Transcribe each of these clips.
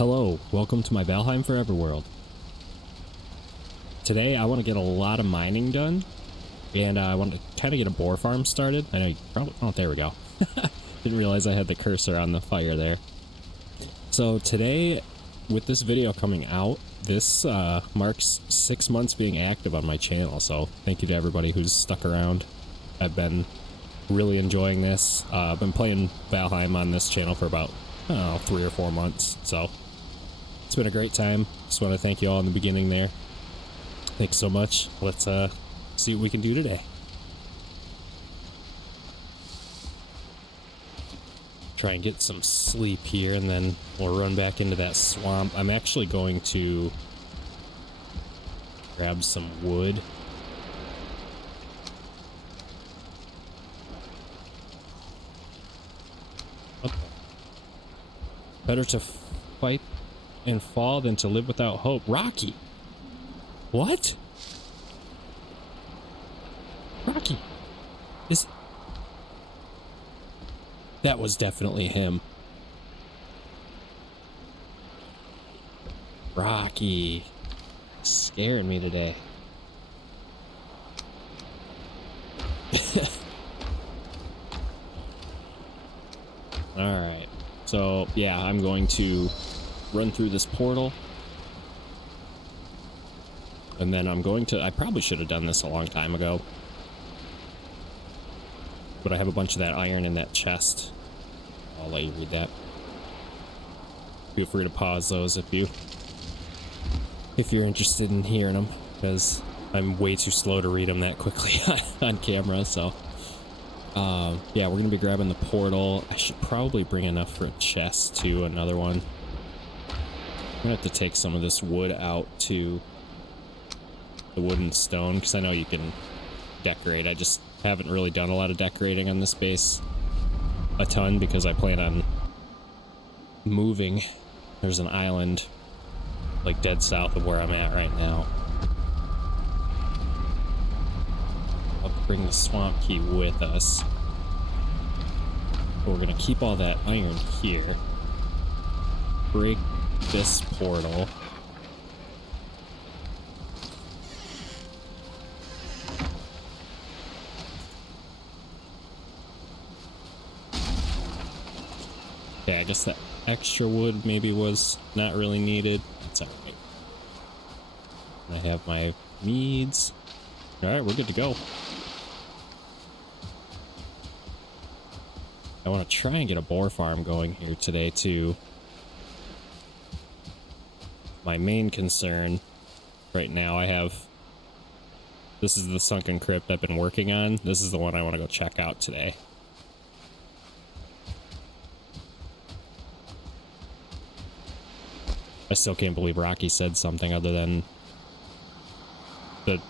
Hello, welcome to my Valheim Forever world. Today I want to get a lot of mining done, and I want to kind of get a boar farm started. I know you probably, oh there we go. Didn't realize I had the cursor on the fire there. So today, with this video coming out, this marks 6 months being active on my channel, so thank you to everybody who's stuck around. I've been really enjoying this. I've been playing Valheim on this channel for about, I don't know, 3 or 4 months, so it's been a great time. Just want to thank you all in the beginning there. Thanks so much. Let's see what we can do today. Try and get some sleep here, and then we'll run back into that swamp. I'm actually going to grab some wood. Okay. Better to fight and fall than to live without hope. Rocky! What? Rocky! That was definitely him. Rocky. Scaring me today. Alright. So, yeah, I'm going to run through this portal. And then I'm going to... I probably should have done this a long time ago. But I have a bunch of that iron in that chest. I'll let you read that. Feel free to pause those if you're interested in hearing them, because I'm way too slow to read them that quickly on camera. So yeah, we're gonna be grabbing the portal. I should probably bring enough for a chest too. Another one. I'm gonna have to take some of this wood out to the wood and stone, because I know you can decorate. I just haven't really done a lot of decorating on this base a ton, because I plan on moving. There's an island like dead south of where I'm at right now. I'll bring the swamp key with us. But we're gonna keep all that iron here. Break this portal. Yeah, I guess that extra wood maybe was not really needed. It's alright. I have my meads. Alright, we're good to go. I want to try and get a boar farm going here today too. My main concern right now, this is the Sunken Crypt I've been working on. This is the one I want to go check out today. I still can't believe Rocky said something other than the ...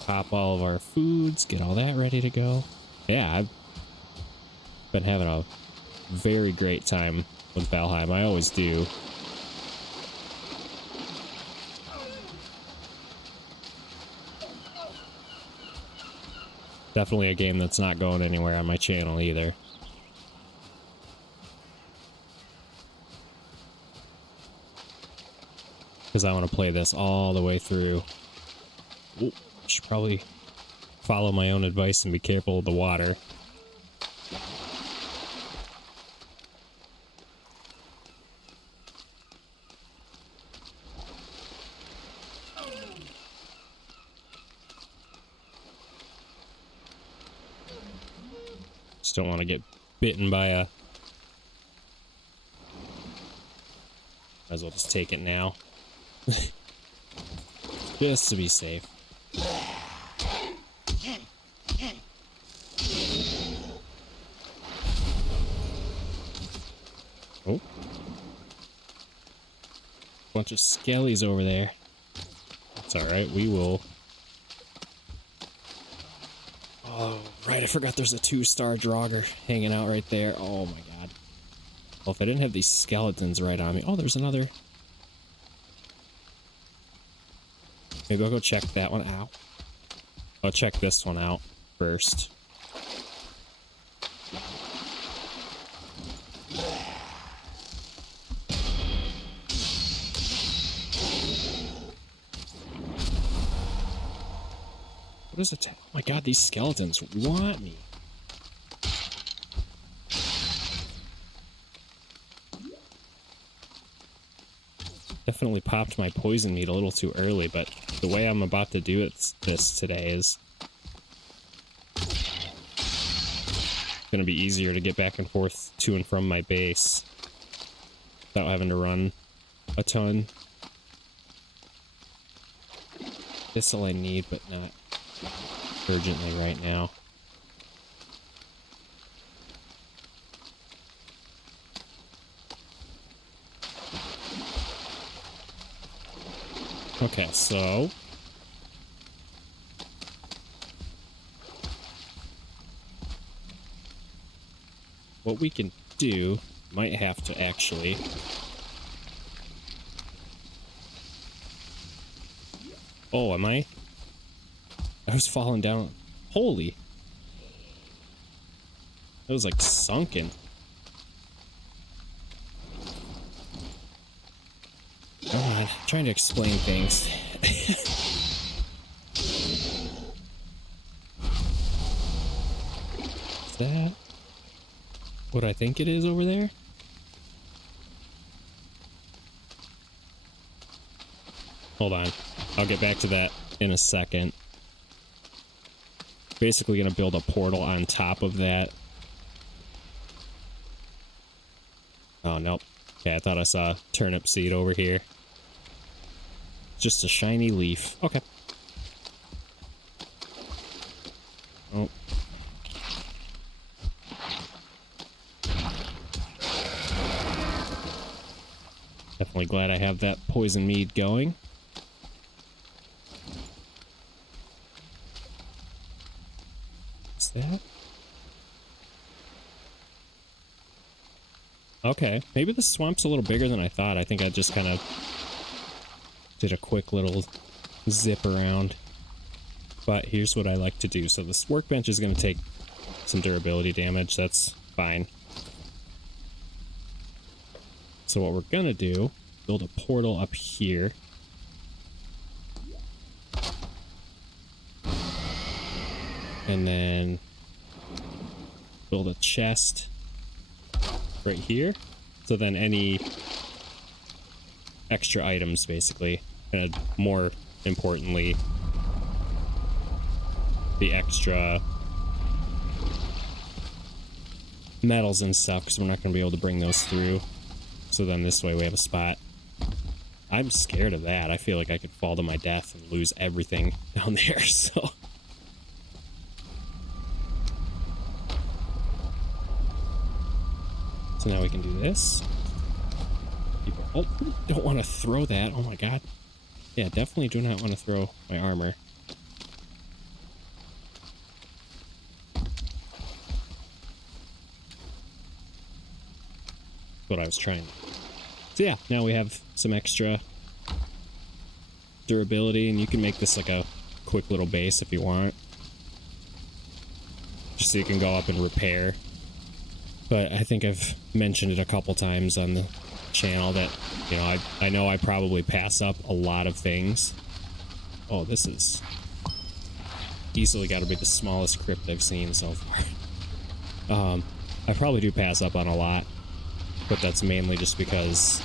Pop all of our foods, get all that ready to go. Yeah, I've been having a very great time with Valheim. I always do. Definitely a game that's not going anywhere on my channel either. Because I want to play this all the way through. Ooh, should probably follow my own advice and be careful of the water. Just don't want to get bitten by a... Might as well just take it now. Just to be safe. Oh. Bunch of skellies over there. That's alright, we will... Oh, right, I forgot there's a 2-star Draugr hanging out right there. Oh my god. Well, if I didn't have these skeletons right on me... Oh, there's another... Maybe I'll go check that one out. I'll check this one out first. What is it? Oh my god, these skeletons want me. Definitely popped my poison meat a little too early, but the way I'm about to do this today is going to be easier to get back and forth to and from my base without having to run a ton. This'll I need, but not urgently right now. Okay, so what we can do, might have to actually oh, am I? I was falling down. Holy. That was like sunken. Come on, trying to explain things. Is that what I think it is over there? Hold on. I'll get back to that in a second. Basically gonna build a portal on top of that. Oh, nope. Okay, I thought I saw a turnip seed over here. Just a shiny leaf. Okay. Oh. Definitely glad I have that poison mead going. What's that? Okay, maybe the swamp's a little bigger than I thought. I think I just kind of did a quick little zip around. But here's what I like to do. So this workbench is going to take some durability damage. That's fine. So what we're going to do, build a portal up here. And then build a chest right here. So then any extra items, basically, and more importantly, the extra metals and stuff, because we're not going to be able to bring those through. So then this way we have a spot. I'm scared of that. I feel like I could fall to my death and lose everything down there, so... So now we can do this. Oh, don't want to throw that. Oh my god. Yeah, definitely do not want to throw my armor. What I was trying. So yeah, now we have some extra durability, and you can make this like a quick little base if you want. Just so you can go up and repair. But I think I've mentioned it a couple times on the channel that, you know, I know I probably pass up a lot of things. Oh, this is easily got to be the smallest crypt I've seen so far. I probably do pass up on a lot, but that's mainly just because,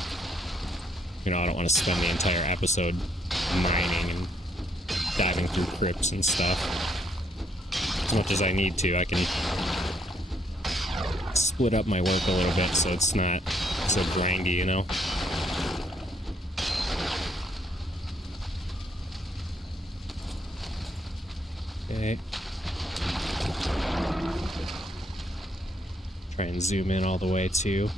you know, I don't want to spend the entire episode mining and diving through crypts and stuff. As much as I need to, I can split up my work a little bit so it's not so grindy, you know? Okay. Try and zoom in all the way too.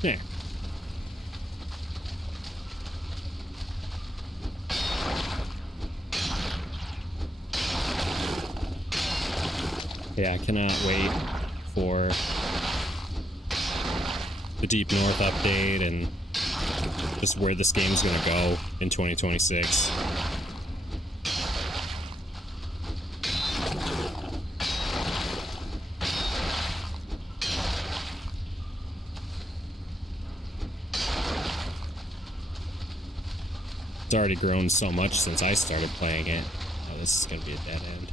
There. Yeah, I cannot wait for the Deep North update and just where this game's gonna go in 2026. It's already grown so much since I started playing it. Oh, this is gonna be a dead end.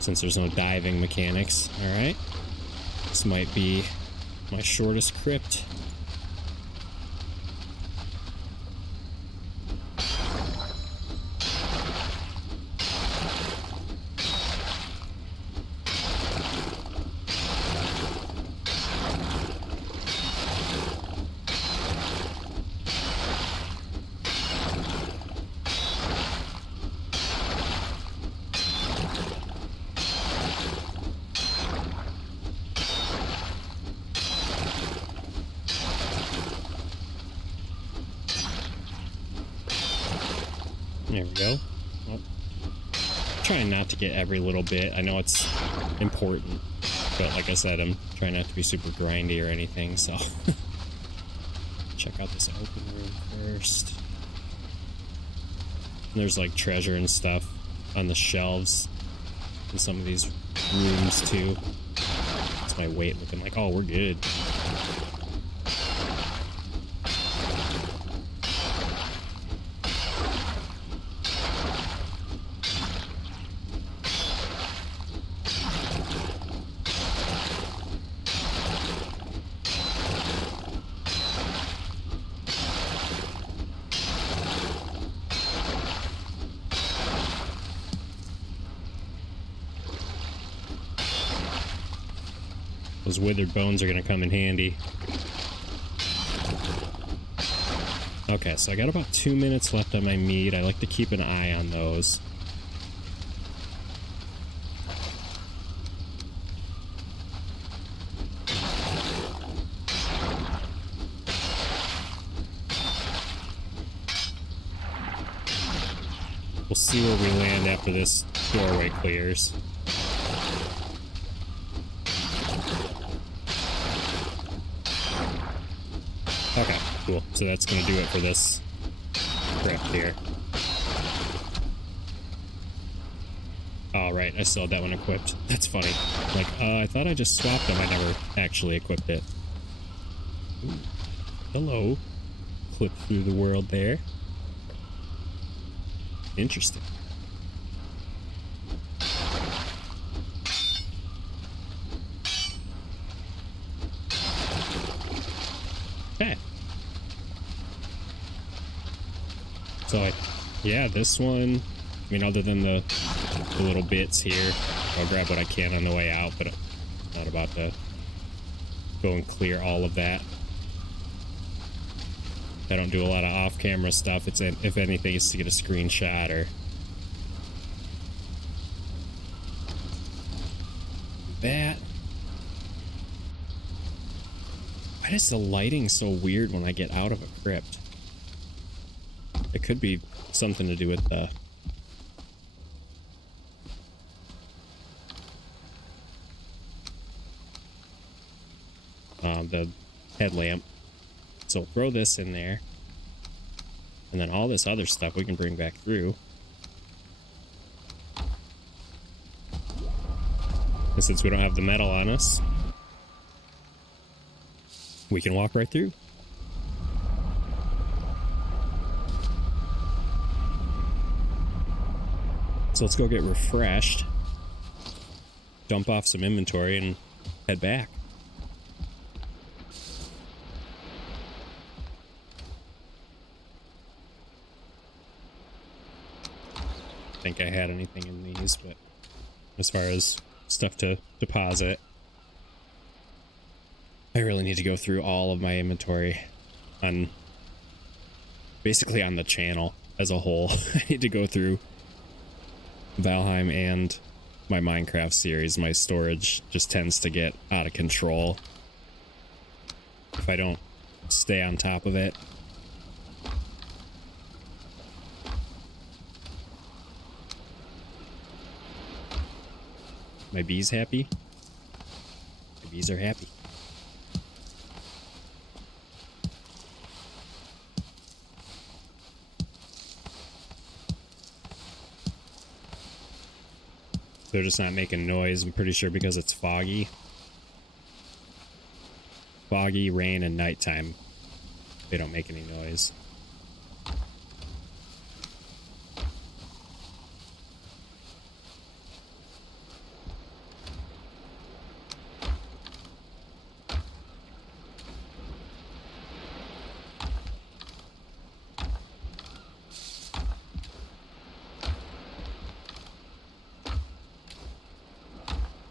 Since there's no diving mechanics. Alright. This might be my shortest crypt. There we go. Well, trying not to get every little bit. I know it's important, but like I said, I'm trying not to be super grindy or anything, so check out this open room first. There's like treasure and stuff on the shelves in some of these rooms too. It's my weight looking like, oh, we're good. Those withered bones are going to come in handy. Okay, so I got about 2 minutes left on my meat. I like to keep an eye on those. We'll see where we land after this doorway clears. Okay, cool. So that's going to do it for this crypt here. All right, I still had that one equipped. That's funny. Like, I thought I just swapped them. I never actually equipped it. Ooh. Hello. Clip through the world there. Interesting. Okay. So, yeah, this one, I mean, other than the little bits here, I'll grab what I can on the way out, but I'm not about to go and clear all of that. I don't do a lot of off-camera stuff. It's, if anything, it's to get a screenshot or that. Why is the lighting so weird when I get out of a crypt? It could be something to do with the headlamp. So throw this in there, and then all this other stuff we can bring back through. And since we don't have the metal on us, we can walk right through. So let's go get refreshed, dump off some inventory, and head back. I think I had anything in these, but as far as stuff to deposit, I really need to go through all of my inventory on basically on the channel as a whole. I need to go through Valheim and my Minecraft series. My storage just tends to get out of control if I don't stay on top of it. My bees happy? Bees are happy. They're just not making noise, I'm pretty sure, because it's foggy. Foggy, rain, and nighttime. They don't make any noise.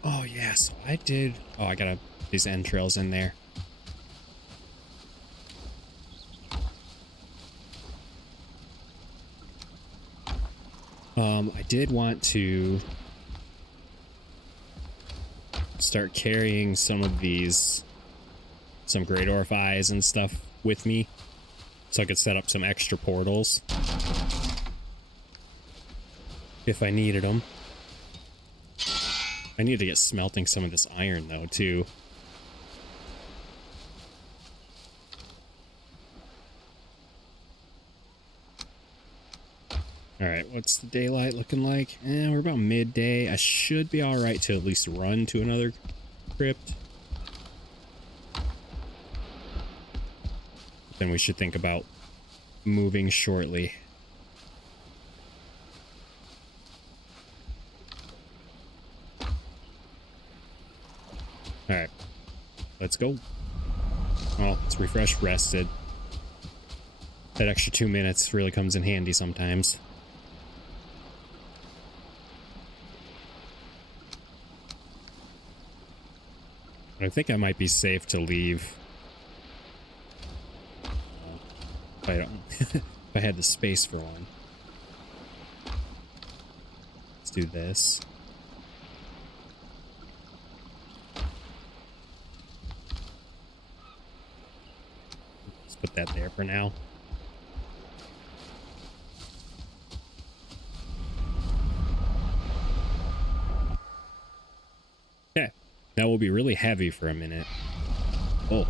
Oh, yeah, so I did... Oh, I gotta... These entrails in there. I did want to start carrying some of these, some Great Orph Eyes and stuff with me, so I could set up some extra portals if I needed them. I need to get smelting some of this iron though too. Alright, what's the daylight looking like? We're about midday. I should be alright to at least run to another crypt. Then we should think about moving shortly. Alright, let's go. Oh, it's refreshed, rested. That extra 2 minutes really comes in handy sometimes. I think I might be safe to leave. If I don't, if I had the space for one. Let's do this. Let's put that there for now. Okay. That will be really heavy for a minute. Oh.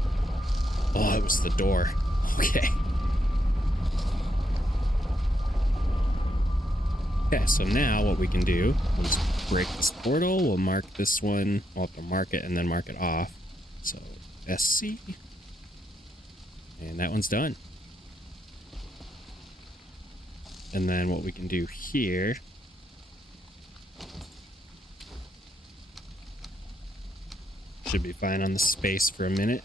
Oh, it was the door. Okay. Okay, so now what we can do is break this portal. We'll mark this one. We'll have to mark it and then mark it off. So, SC. And that one's done. And then what we can do here... Should be fine on the space for a minute.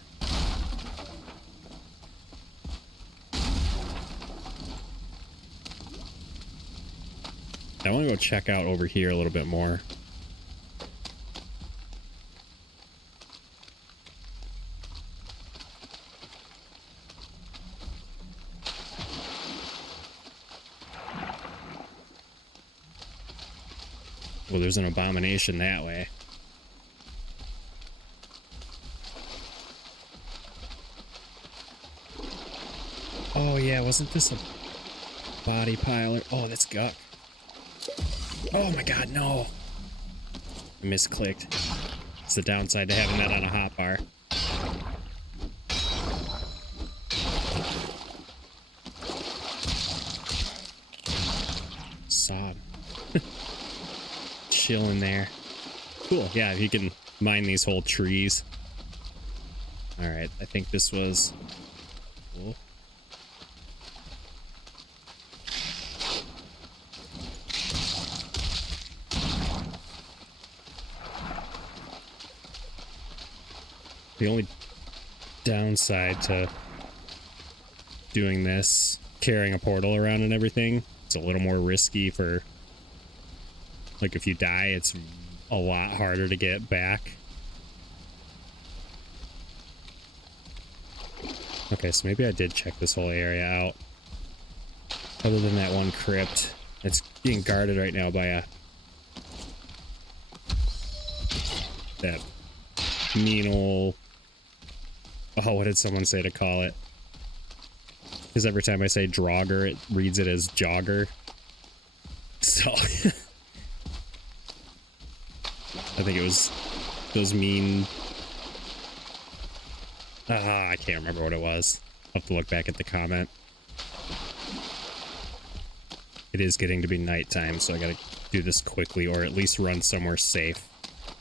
I want to go check out over here a little bit more. Well, there's an abomination that way. Oh yeah, wasn't this a body pile? Oh, that's guck. Oh my god, no. I misclicked. It's the downside to having that on a hotbar. Sod. Chilling there. Cool, yeah, you can mine these whole trees. Alright, I think this was... Cool. The only downside to doing this, carrying a portal around and everything, it's a little more risky for, like, if you die, it's a lot harder to get back. Okay, so maybe I did check this whole area out. Other than that one crypt, it's being guarded right now by that mean old... Oh, what did someone say to call it? Because every time I say Draugr, it reads it as Jogger. So... I think it was those mean I can't remember what it was. I'll have to look back at the comment. It is getting to be nighttime, so I gotta do this quickly, or at least run somewhere safe.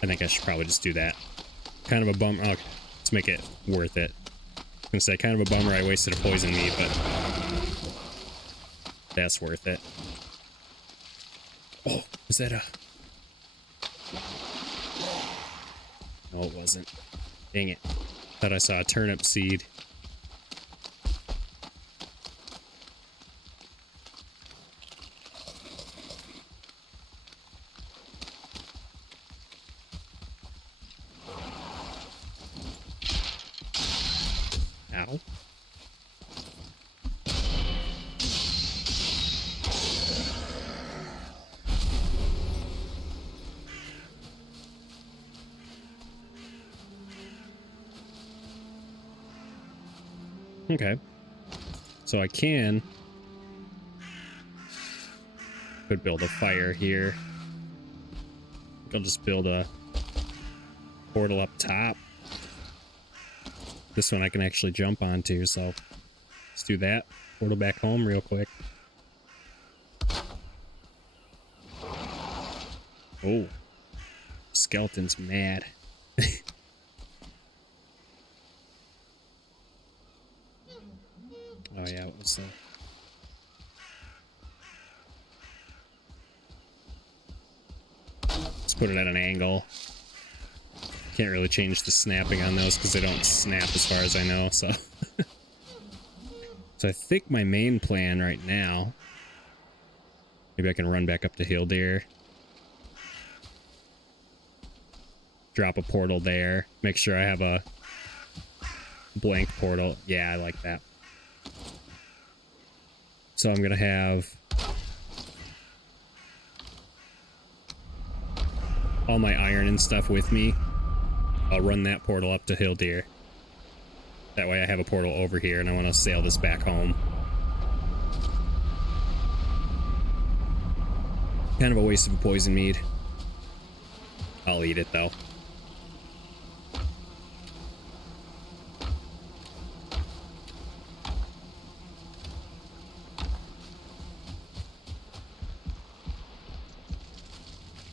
I think I should probably just do that. Kind of a bummer. Okay, let's make it worth it. I was gonna say, kind of a bummer I wasted a poison meat, but that's worth it. Oh, was that a... No, it wasn't. Dang it. Thought I saw a turnip seed. Ow. Okay. So I could build a fire here. I'll just build a portal up top. This one I can actually jump onto, so let's do that. Portal back home real quick. Oh, skeleton's mad. Oh yeah, what was that? Let's put it at an angle. Can't really change the snapping on those because they don't snap as far as I know, so. So I think my main plan right now, maybe I can run back up to Hildir. Drop a portal there. Make sure I have a blank portal. Yeah, I like that. So I'm gonna have all my iron and stuff with me. I'll run that portal up to Hildir. That way I have a portal over here and I want to sail this back home. Kind of a waste of a poison mead. I'll eat it though.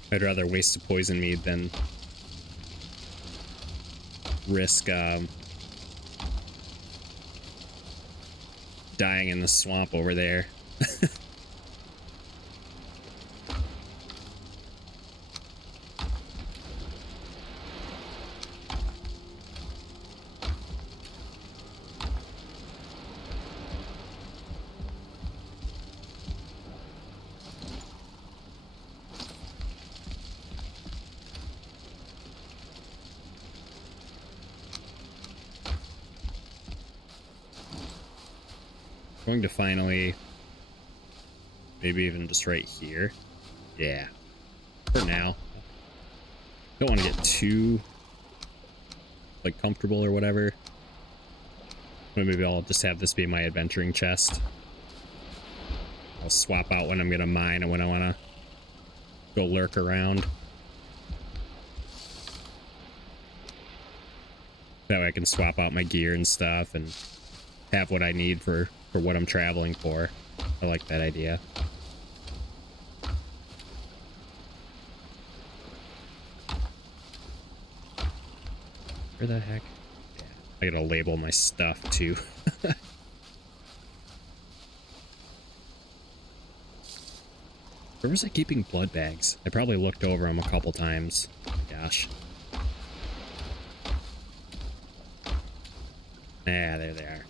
I'd rather waste a poison mead than risk dying in the swamp over there. Going to finally, maybe even just right here. Yeah, for now. Don't want to get too like comfortable or whatever. But maybe I'll just have this be my adventuring chest. I'll swap out when I'm gonna mine and when I want to go lurk around. That way I can swap out my gear and stuff and have what I need for what I'm traveling for. I like that idea. Where the heck? Yeah, I gotta label my stuff too. Where was I keeping blood bags? I probably looked over them a couple times. Gosh. Yeah, there they are.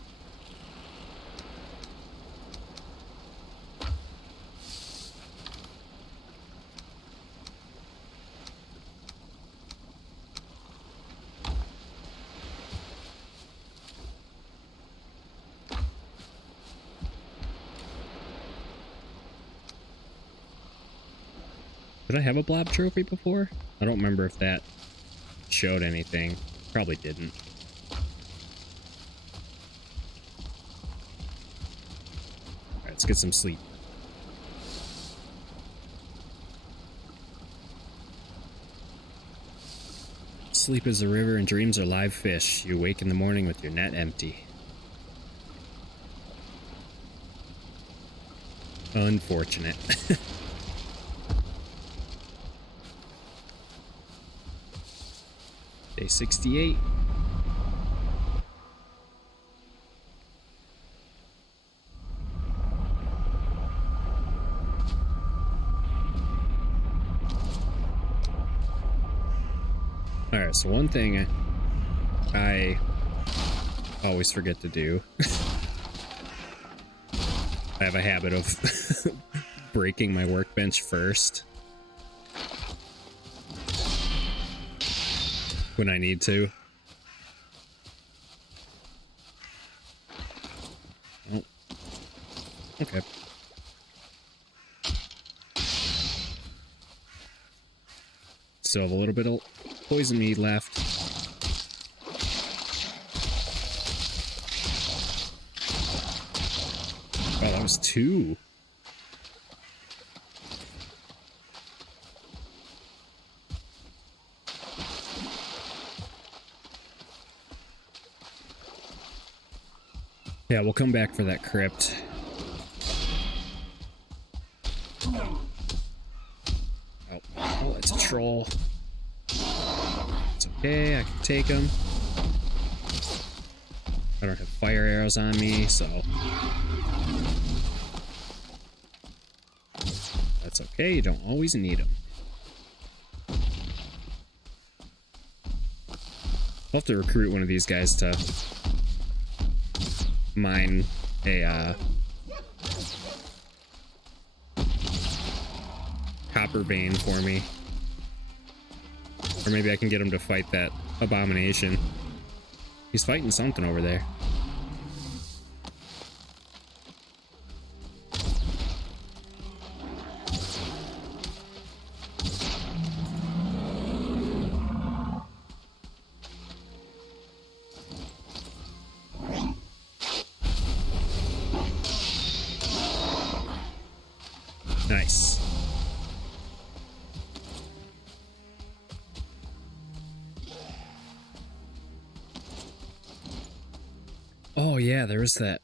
Did I have a blob trophy before? I don't remember if that showed anything. Probably didn't. Alright, let's get some sleep. Sleep is a river and dreams are live fish. You wake in the morning with your net empty. Unfortunate. Day 68. Alright, so one thing I always forget to do. I have a habit of breaking my workbench first when I need to. Oh. Okay. Still have a little bit of poison meat left. Oh, that was 2. Yeah, we'll come back for that crypt. Oh, it's a troll. It's okay, I can take him. I don't have fire arrows on me, so that's okay, you don't always need them. I'll have to recruit one of these guys to mine a copper vein for me. Or maybe I can get him to fight that abomination. He's fighting something over there. Nice. Oh yeah, there was that.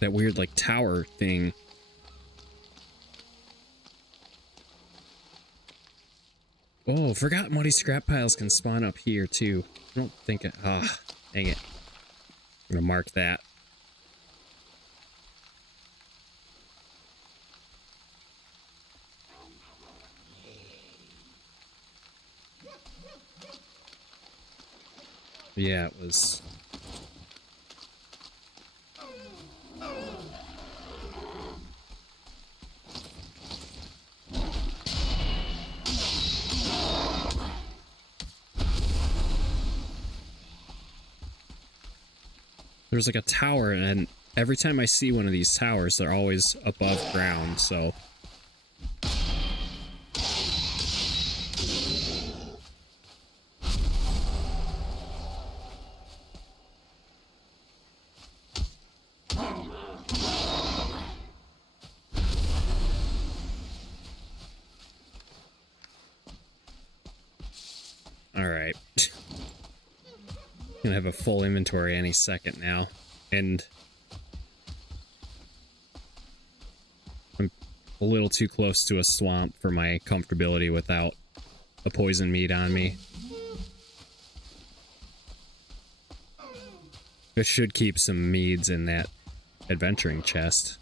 That weird like tower thing. Oh, forgot muddy scrap piles can spawn up here too. I don't think it. Ah, dang it. I'm gonna mark that. Yeah, it was. There's like a tower, and every time I see one of these towers, they're always above ground, so. Alright. Gonna have a full inventory any second now, and I'm a little too close to a swamp for my comfortability without a poison meat on me. I should keep some meads in that adventuring chest.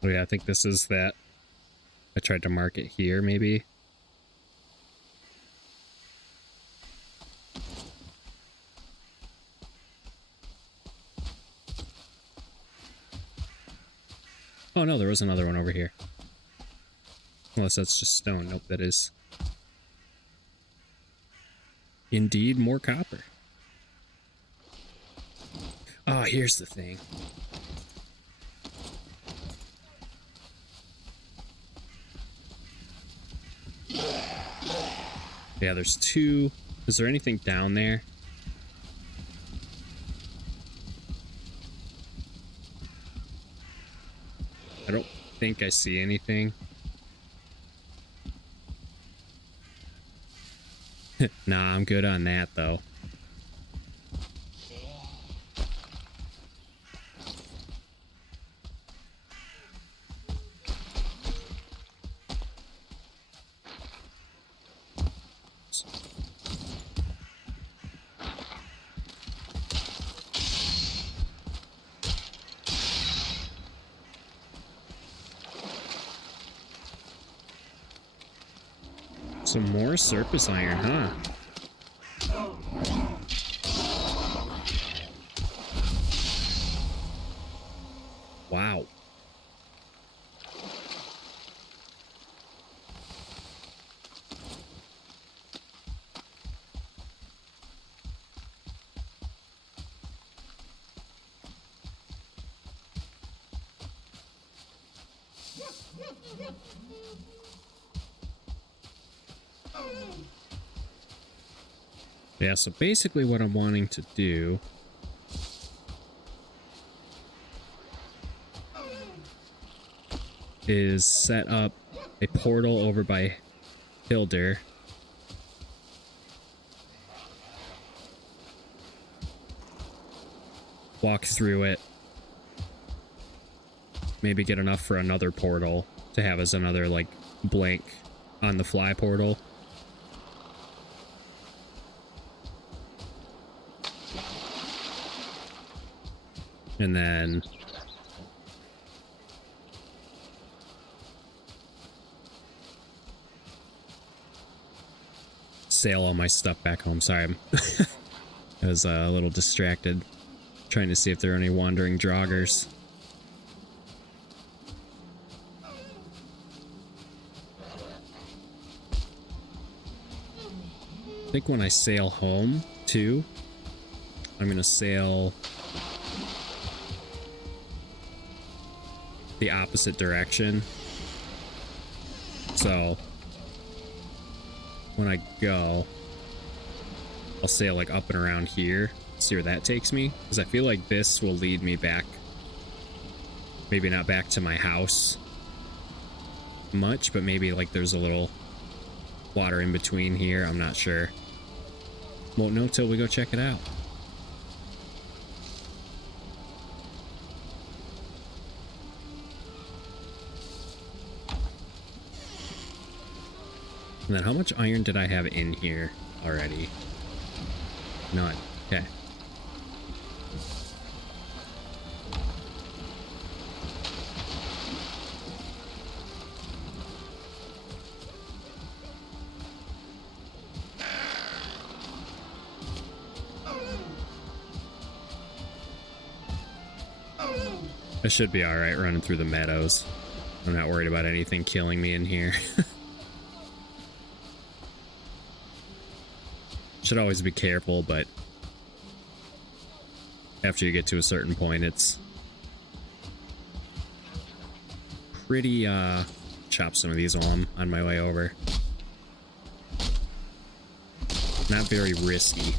Oh yeah, I think this is that. I tried to mark it here, maybe. Oh no, there was another one over here. Unless that's just stone. Nope, that is. Indeed, more copper. Oh, here's the thing. Yeah, there's two. Is there anything down there? I don't think I see anything. Nah, I'm good on that, though. Some more surface iron, huh? Wow. Yeah, so basically what I'm wanting to do is set up a portal over by Hildir. Walk through it. Maybe get enough for another portal to have as another, like, blank on the fly portal. And then sail all my stuff back home. Sorry, I was a little distracted trying to see if there are any wandering joggers. I think when I sail home, too, I'm going to sail the opposite direction. So when I go, I'll sail like up and around here, see where that takes me, because I feel like this will lead me back. Maybe not back to my house much, but maybe like there's a little water in between here. I'm not sure. Won't know till we go check it out. And then how much iron did I have in here already? None. Okay. I should be alright running through the meadows. I'm not worried about anything killing me in here. Should always be careful, but after you get to a certain point, it's pretty, chop some of these while I'm on my way over. Not very risky.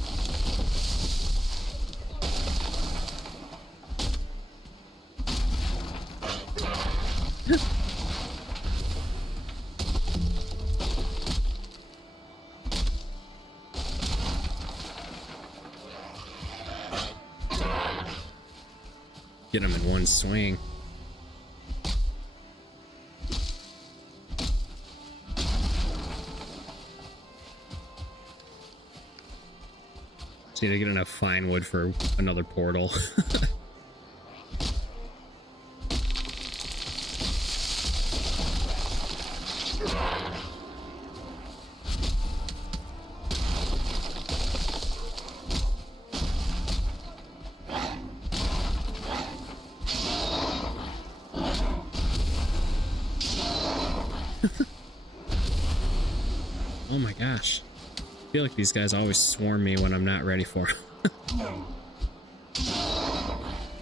Get him in one swing. Just need to get enough fine wood for another portal. Oh my gosh. I feel like these guys always swarm me when I'm not ready for them.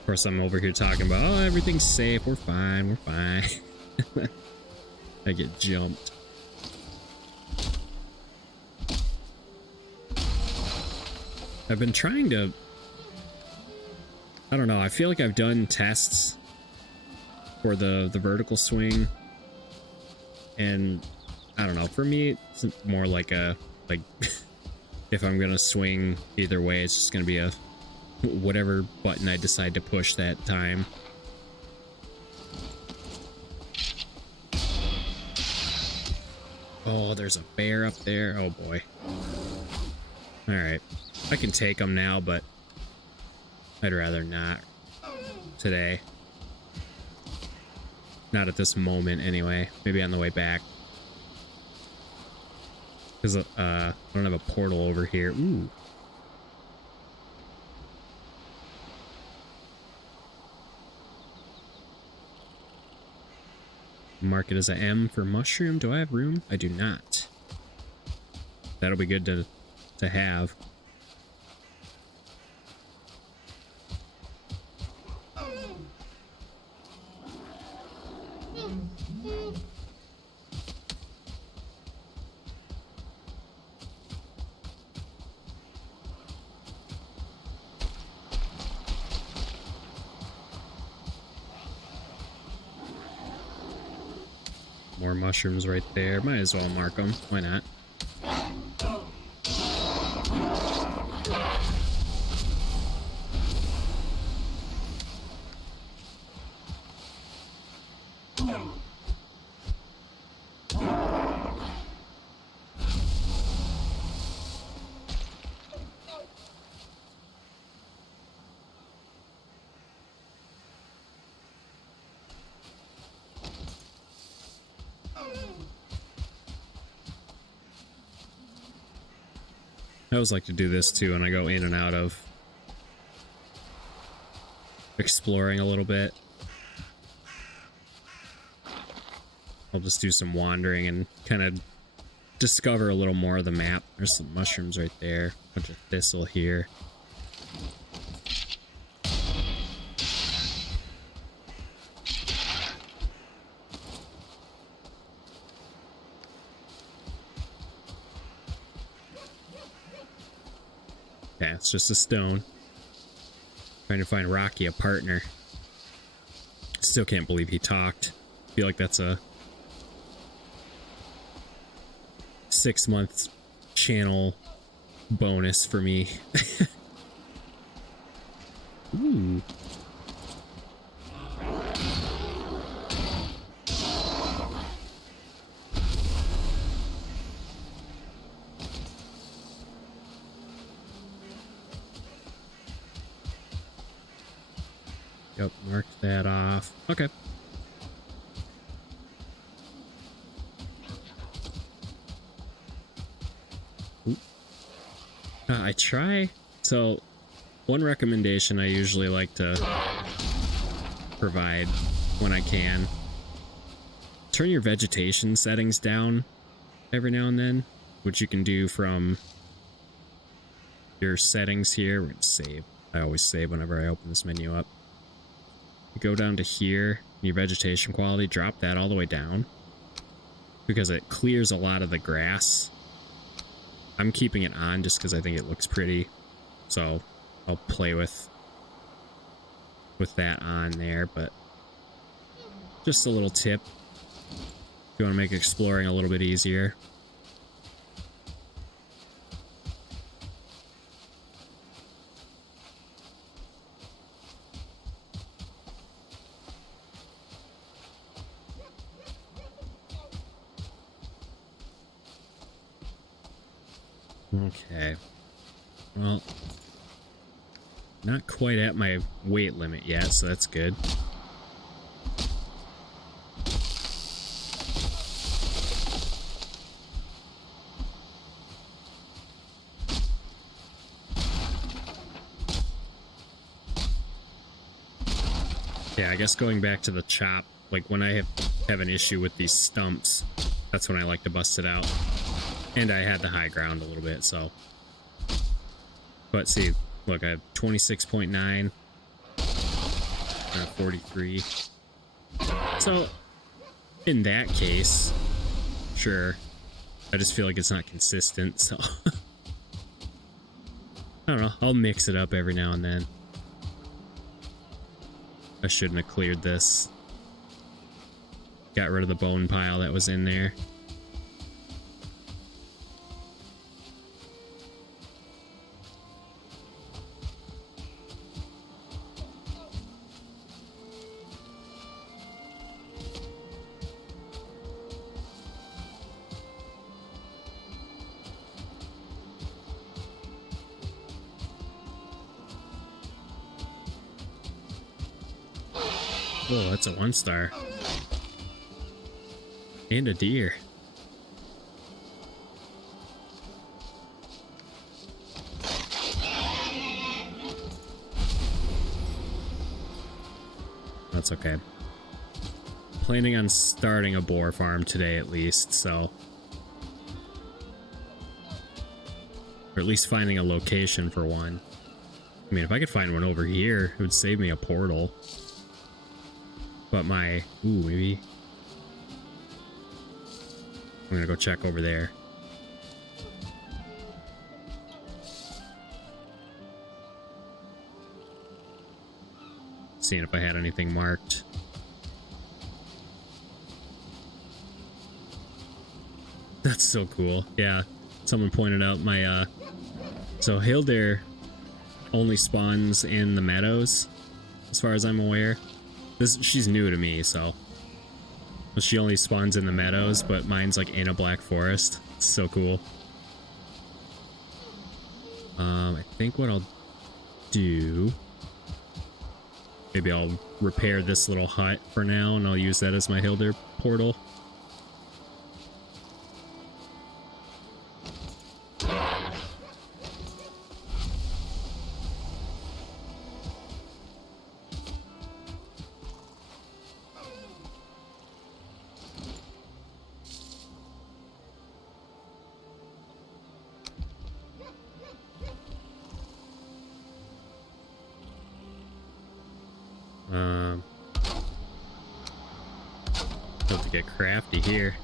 course, I'm over here talking about, oh, everything's safe, we're fine, we're fine. I get jumped. I've been trying to, I don't know, I feel like I've done tests for the vertical swing, and I don't know, for me, it's more like a, like, if I'm gonna swing either way, it's just gonna be a whatever button I decide to push that time. Oh, there's a bear up there. Oh boy. Alright. I can take them now, but I'd rather not today. Not at this moment, anyway. Maybe on the way back. Because I don't have a portal over here. Ooh. Mark it as an M for mushroom. Do I have room? I do not. That'll be good to have. More mushrooms right there. Might as well mark them. Why not? I always like to do this too, and I go in and out of exploring a little bit. I'll just do some wandering and kind of discover a little more of the map. There's some mushrooms right there, a bunch of thistle here. Yeah, it's just a stone. Trying to find Rocky a partner. Still can't believe he talked. Feel like that's a 6-month channel bonus for me. Ooh. Yep, mark that off. Okay. I try. So, one recommendation I usually like to provide when I can. Turn your vegetation settings down every now and then, which you can do from your settings here. We're gonna save. I always save whenever I open this menu up. Go down to here, your vegetation quality, drop that all the way down because it clears a lot of the grass. I'm keeping it on just because I think it looks pretty, so I'll play with that on there. But just a little tip if you want to make exploring a little bit easier. Okay, well, not quite at my weight limit yet, so that's good. Yeah, I guess going back to the chop, like when I have an issue with these stumps, that's when I like to bust it out. And I had the high ground a little bit, so. But see, look, I have 26.9. 43. So, in that case, sure. I just feel like it's not consistent, so... I don't know, I'll mix it up every now and then. I shouldn't have cleared this. Got rid of the bone pile that was in there. Oh, that's a 1-star. And a deer. That's okay. Planning on starting a boar farm today at least, so... Or at least finding a location for one. I mean, if I could find one over here, it would save me a portal. But my... Ooh, maybe... I'm gonna go check over there. Seeing if I had anything marked. That's so cool. Yeah. Someone pointed out my, So Hildir only spawns in the meadows, as far as I'm aware. She's new to me, so she only spawns in the meadows, but mine's like in a black forest. It's so cool. I think what I'll do, maybe I'll repair this little hut for now, and I'll use that as my Hildir portal. Have to get crafty here.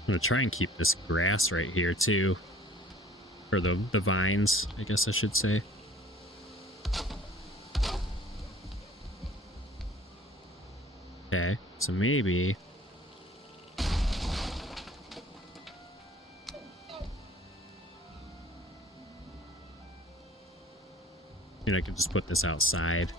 I'm gonna try and keep this grass right here too. Or the vines, I guess I should say. Okay, so maybe... Maybe I could just put this outside.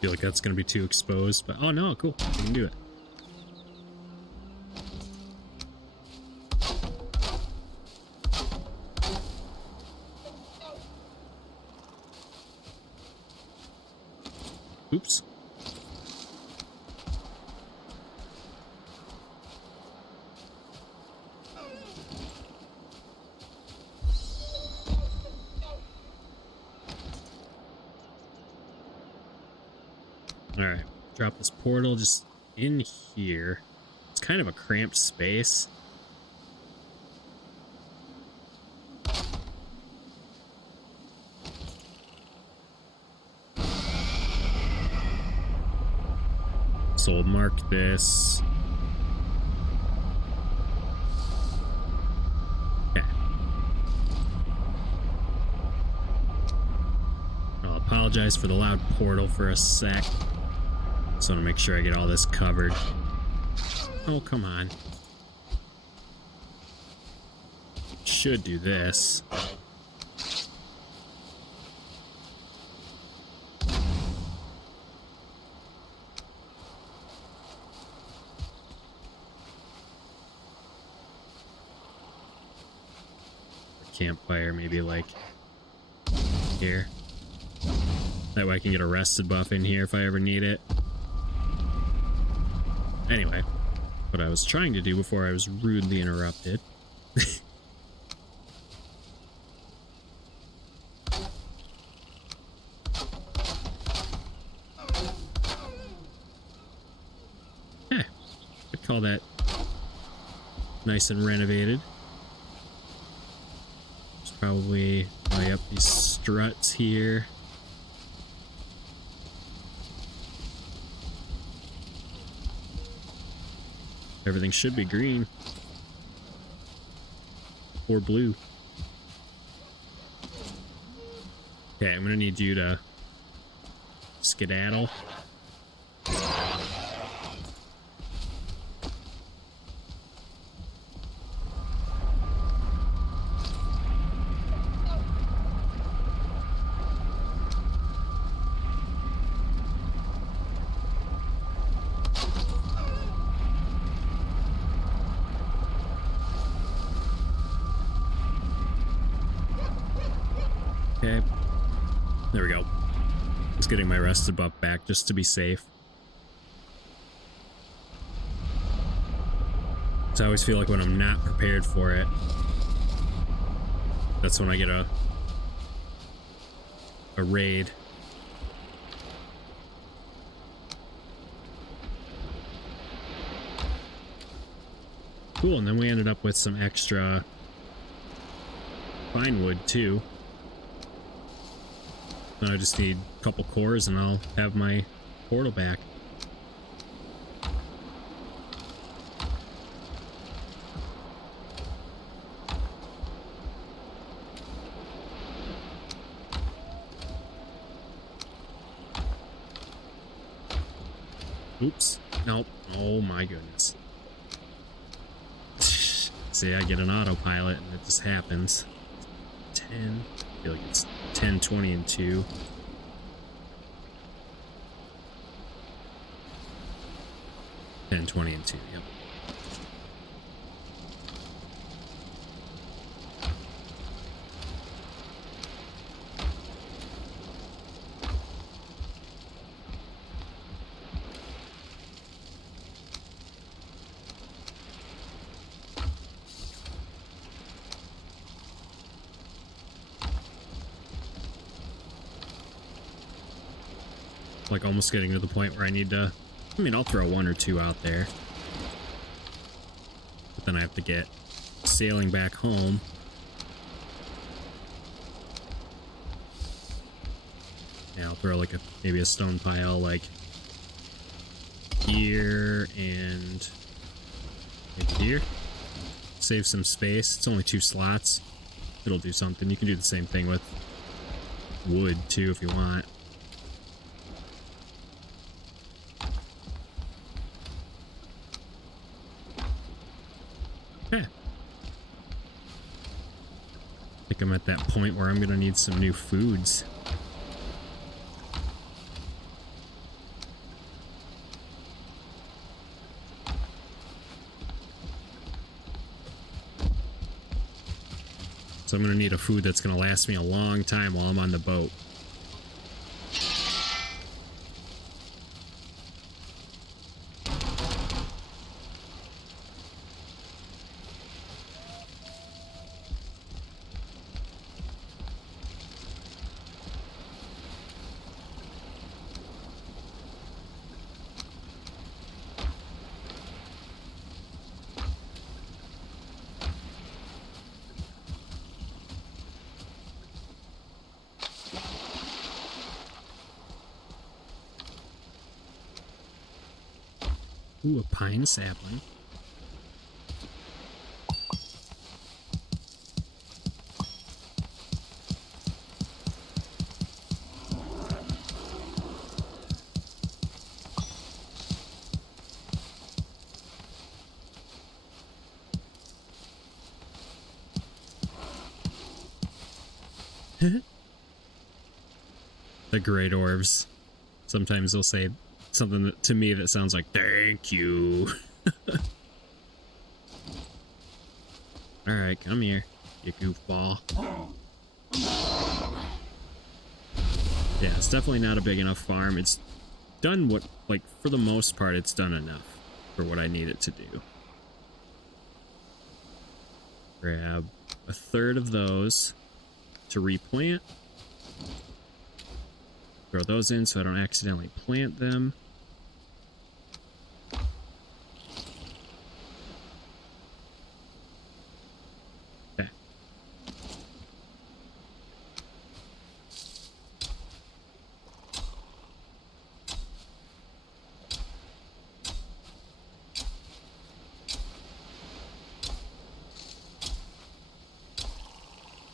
Feel like that's gonna be too exposed, but oh no, cool, we can do it. Oops. Alright, drop this portal just in here. It's kind of a cramped space. So we'll mark this. Okay. I'll apologize for the loud portal for a sec. So I want to make sure I get all this covered. Oh, come on. Should do this. campfire, maybe like here. That way I can get a rested buff in here if I ever need it. Anyway, what I was trying to do before I was rudely interrupted. Yeah, I'd call that nice and renovated. There's probably, oh yep, these struts here. Everything should be green. Or blue. Okay, I'm gonna need you to skedaddle. Okay, there we go. Just getting my rested buff back just to be safe. So I always feel like when I'm not prepared for it, that's when I get a raid. Cool, and then we ended up with some extra pine wood too. Now I just need a couple cores and I'll have my portal back. Oops. Nope. Oh my goodness. See, I get an autopilot and it just happens. 10. I feel like it's 10, 20, and 2. And 20 and 2, yep. Like almost getting to the point where I need to, I mean, I'll throw 1 or 2 out there, but then I have to get sailing back home. Yeah, I'll throw like maybe a stone pile like here and like here. Save some space. It's only 2 slots. It'll do something. You can do the same thing with wood too if you want. Yeah. I think I'm at that point where I'm gonna need some new foods. So I'm gonna need a food that's gonna last me a long time while I'm on the boat. Ooh, a pine sapling. The great orbs. Sometimes they'll say something to me that sounds like thank you. All right, come here. You goofball. Yeah, it's definitely not a big enough farm. It's done what, like, for the most part, it's done enough for what I need it to do. Grab a third of those to replant. Throw those in so I don't accidentally plant them. Okay.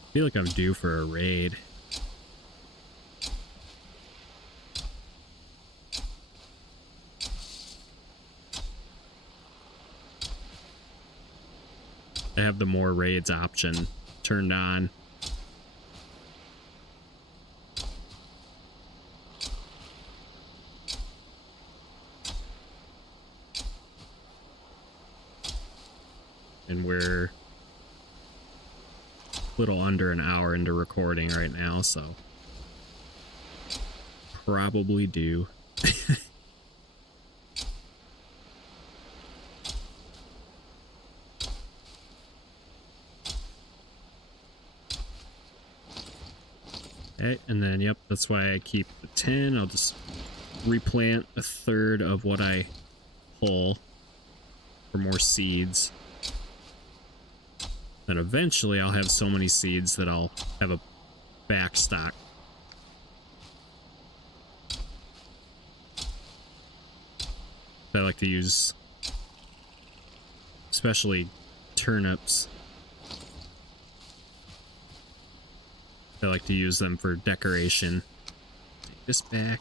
I feel like I'm due for a raid. I have the more raids option turned on. And we're a little under an hour into recording right now, so probably due. Okay, and then, yep, that's why I keep the 10. I'll just replant a third of what I pull for more seeds. And eventually I'll have so many seeds that I'll have a backstock. I like to use, especially turnips. I like to use them for decoration. Take this back.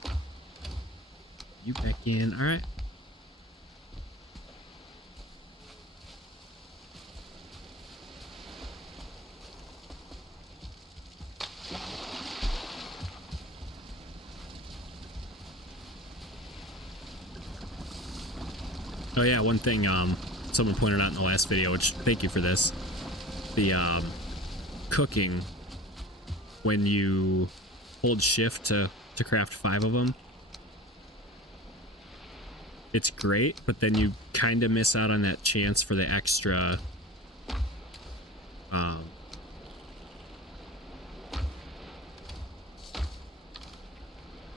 You back in. All right. Oh yeah, one thing someone pointed out in the last video, which thank you for this. The cooking, when you hold shift to craft 5 of them, it's great, but then you kind of miss out on that chance for the extra oh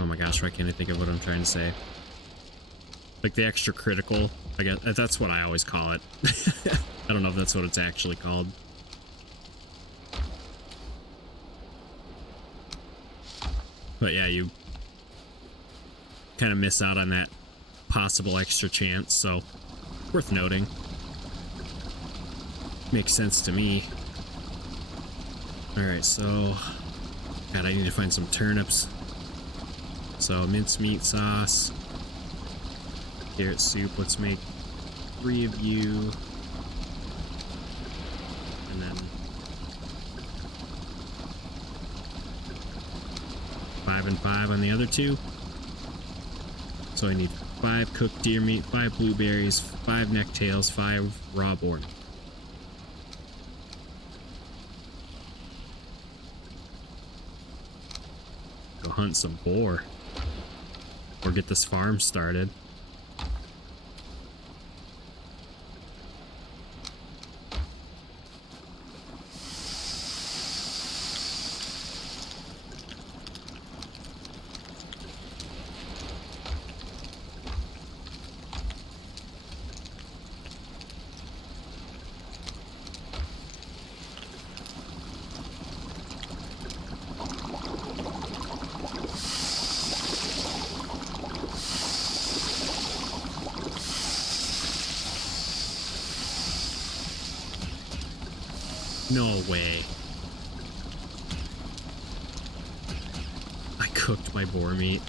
my gosh, why can't I think of what I'm trying to say? Like the extra critical, I guess that's what I always call it. I don't know if that's what it's actually called. But yeah, you kind of miss out on that possible extra chance, so worth noting. Makes sense to me. Alright, so God, I need to find some turnips. So mincemeat sauce, carrot soup, let's make 3 of you. And then 5 and 5 on the other 2. So I need 5 cooked deer meat, 5 blueberries, 5 necktails, 5 raw boar. Go hunt some boar. Or get this farm started. No way. I cooked my boar meat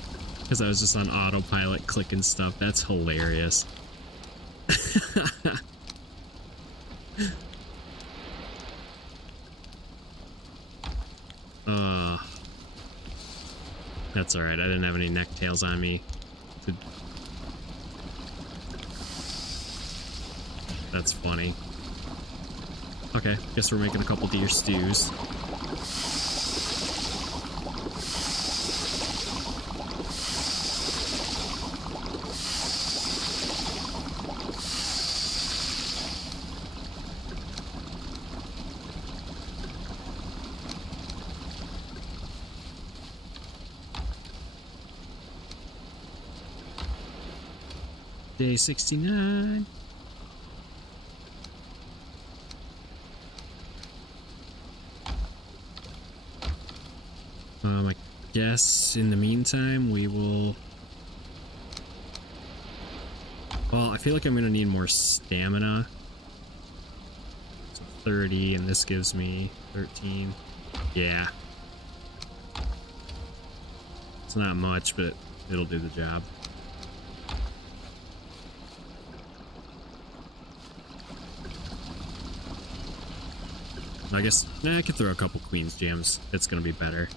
because I was just on autopilot clicking stuff. That's hilarious. That's alright. I didn't have any necktails on me. That's funny. Okay, guess we're making a couple deer stews. Day 69. I guess in the meantime we will... Well, I feel like I'm gonna need more stamina. So 30, and this gives me 13. Yeah. It's not much, but it'll do the job. I guess I could throw a couple Queen's Jams. It's gonna be better.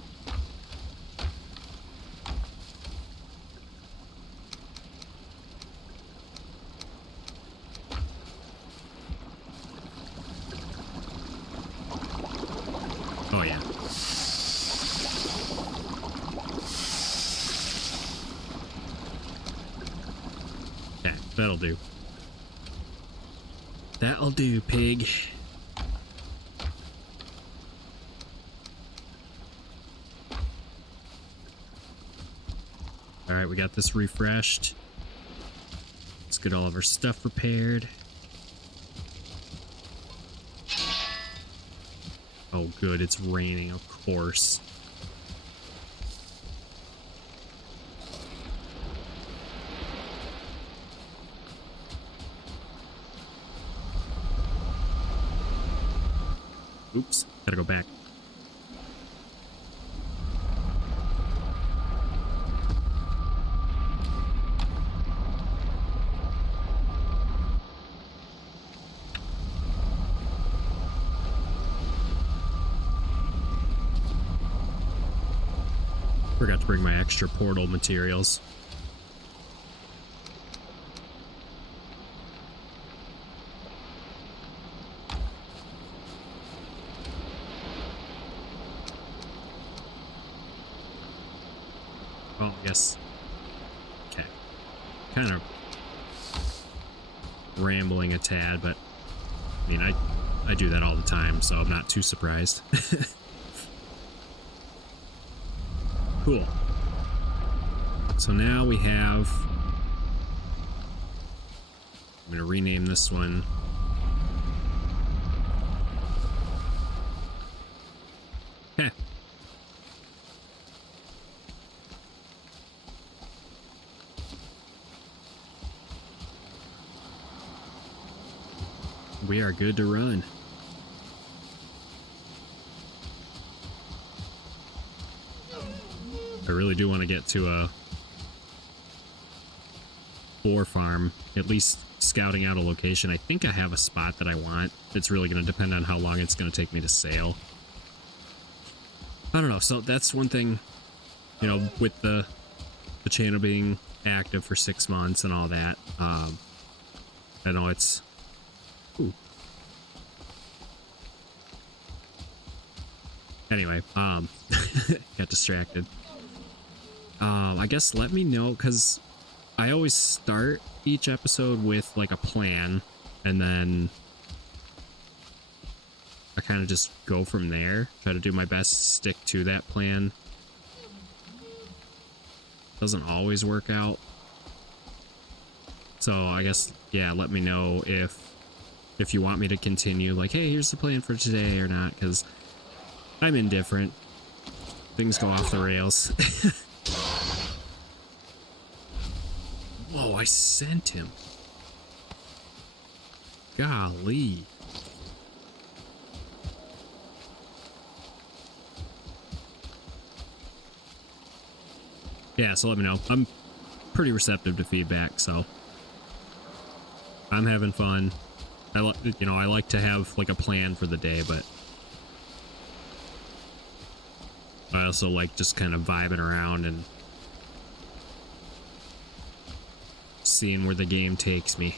Oh yeah. Okay, that'll do. That'll do, pig. Alright, we got this refreshed. Let's get all of our stuff prepared. Oh good, it's raining, of course. Oops, gotta go back. Forgot to bring my extra portal materials. Well, I guess. Okay. Kind of rambling a tad, but I mean, I do that all the time, so I'm not too surprised. Cool. So now we have... I'm going to rename this one. Heh. We are good to run. I really do want to get to a boar farm, at least scouting out a location. I think I have a spot that I want. It's really going to depend on how long it's going to take me to sail. I don't know. So that's one thing, you know, with the channel being active for 6 months and all that. I know it's... Ooh. Anyway, got distracted. I guess let me know, because I always start each episode with like a plan, and then I kind of just go from there. Try to do my best to stick to that plan. Doesn't always work out. So I guess, yeah, let me know if you want me to continue, like, hey, here's the plan for today or not, because I'm indifferent. Things go off the rails. Whoa, I sent him. Golly. Yeah, so let me know. I'm pretty receptive to feedback, so I'm having fun. I like to have like a plan for the day, but I also like just kind of vibing around and seeing where the game takes me.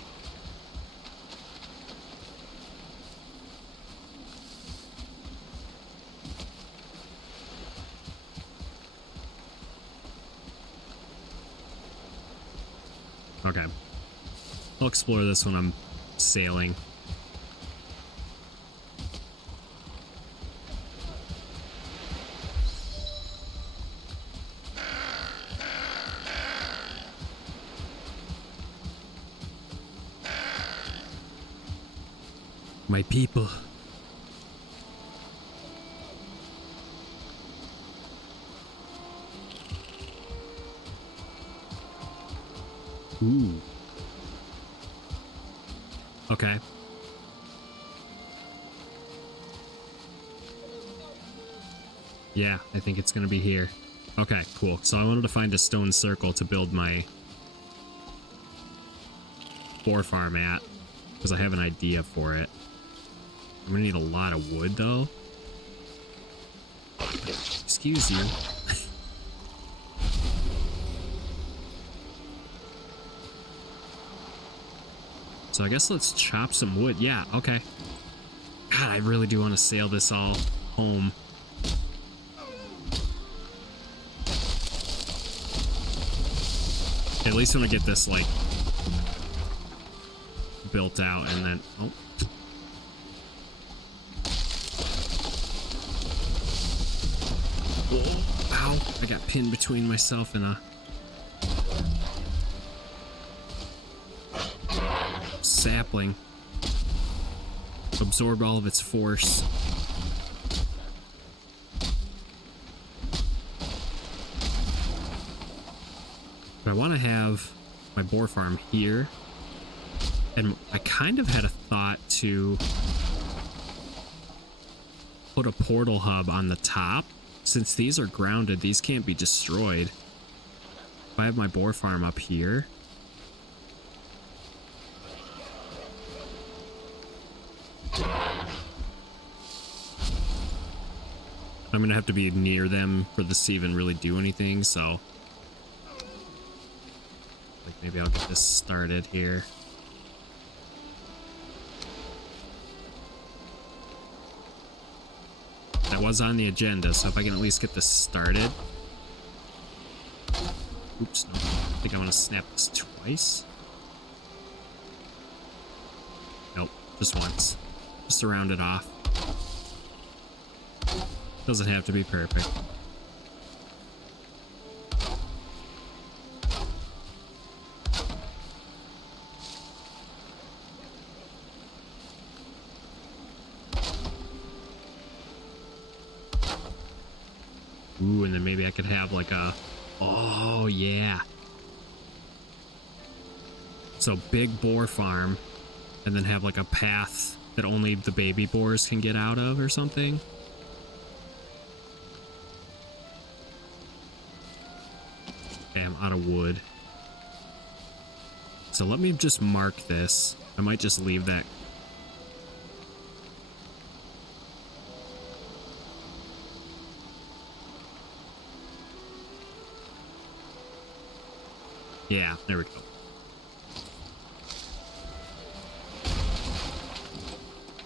Okay. I'll explore this when I'm sailing. My people. Ooh. Okay. Yeah, I think it's gonna be here. Okay, cool. So I wanted to find a stone circle to build my boar farm at, because I have an idea for it. I'm gonna need a lot of wood, though. Excuse you. So I guess let's chop some wood. Yeah, okay. God, I really do want to sail this all home. At least when I get this, like, built out and then... Oh. Whoa. Ow. I got pinned between myself and a... sapling. Absorbed all of its force. But I want to have my boar farm here. And I kind of had a thought to put a portal hub on the top. Since these are grounded, these can't be destroyed. If I have my boar farm up here, I'm gonna have to be near them for this to even really do anything, so like maybe I'll get this started here. That was on the agenda, so if I can at least get this started. Oops, no. I think I want to snap this twice. Nope, just once. Just to round it off. Doesn't have to be perfect. Ooh, and then maybe I could have like a... Oh, yeah. So big boar farm, and then have like a path that only the baby boars can get out of or something. Okay, I'm out of wood. So let me just mark this. I might just leave that. Yeah, there we go.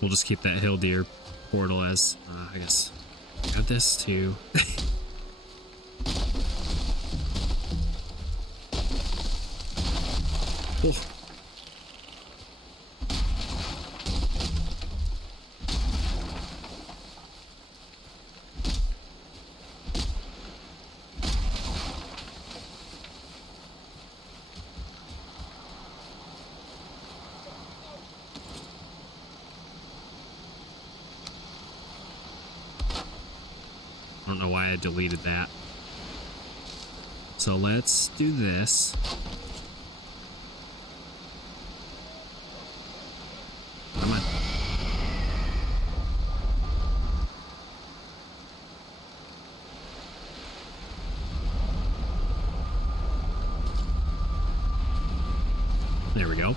We'll just keep that Hildir portal as, I guess, got this too. Oh. I don't know why I deleted that. So let's do this. Come on. There we go.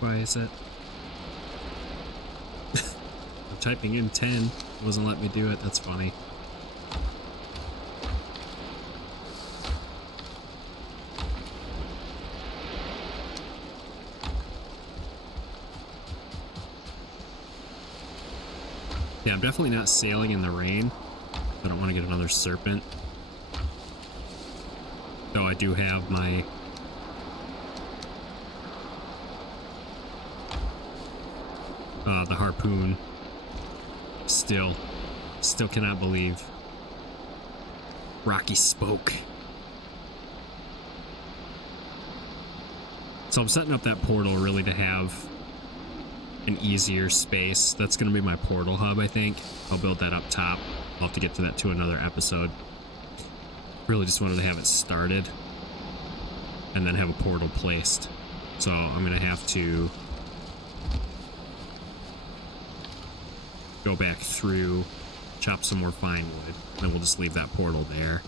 Why is it? I'm typing in 10. It wasn't letting me do it. That's funny. Yeah, I'm definitely not sailing in the rain. I don't want to get another serpent. Though I do have my the harpoon. Still cannot believe. Rocky spoke. So I'm setting up that portal really to have an easier space. That's going to be my portal hub, I think. I'll build that up top. I'll have to get to that to another episode. Really just wanted to have it started and then have a portal placed. So I'm going to have to go back through, chop some more fine wood, then we'll just leave that portal there.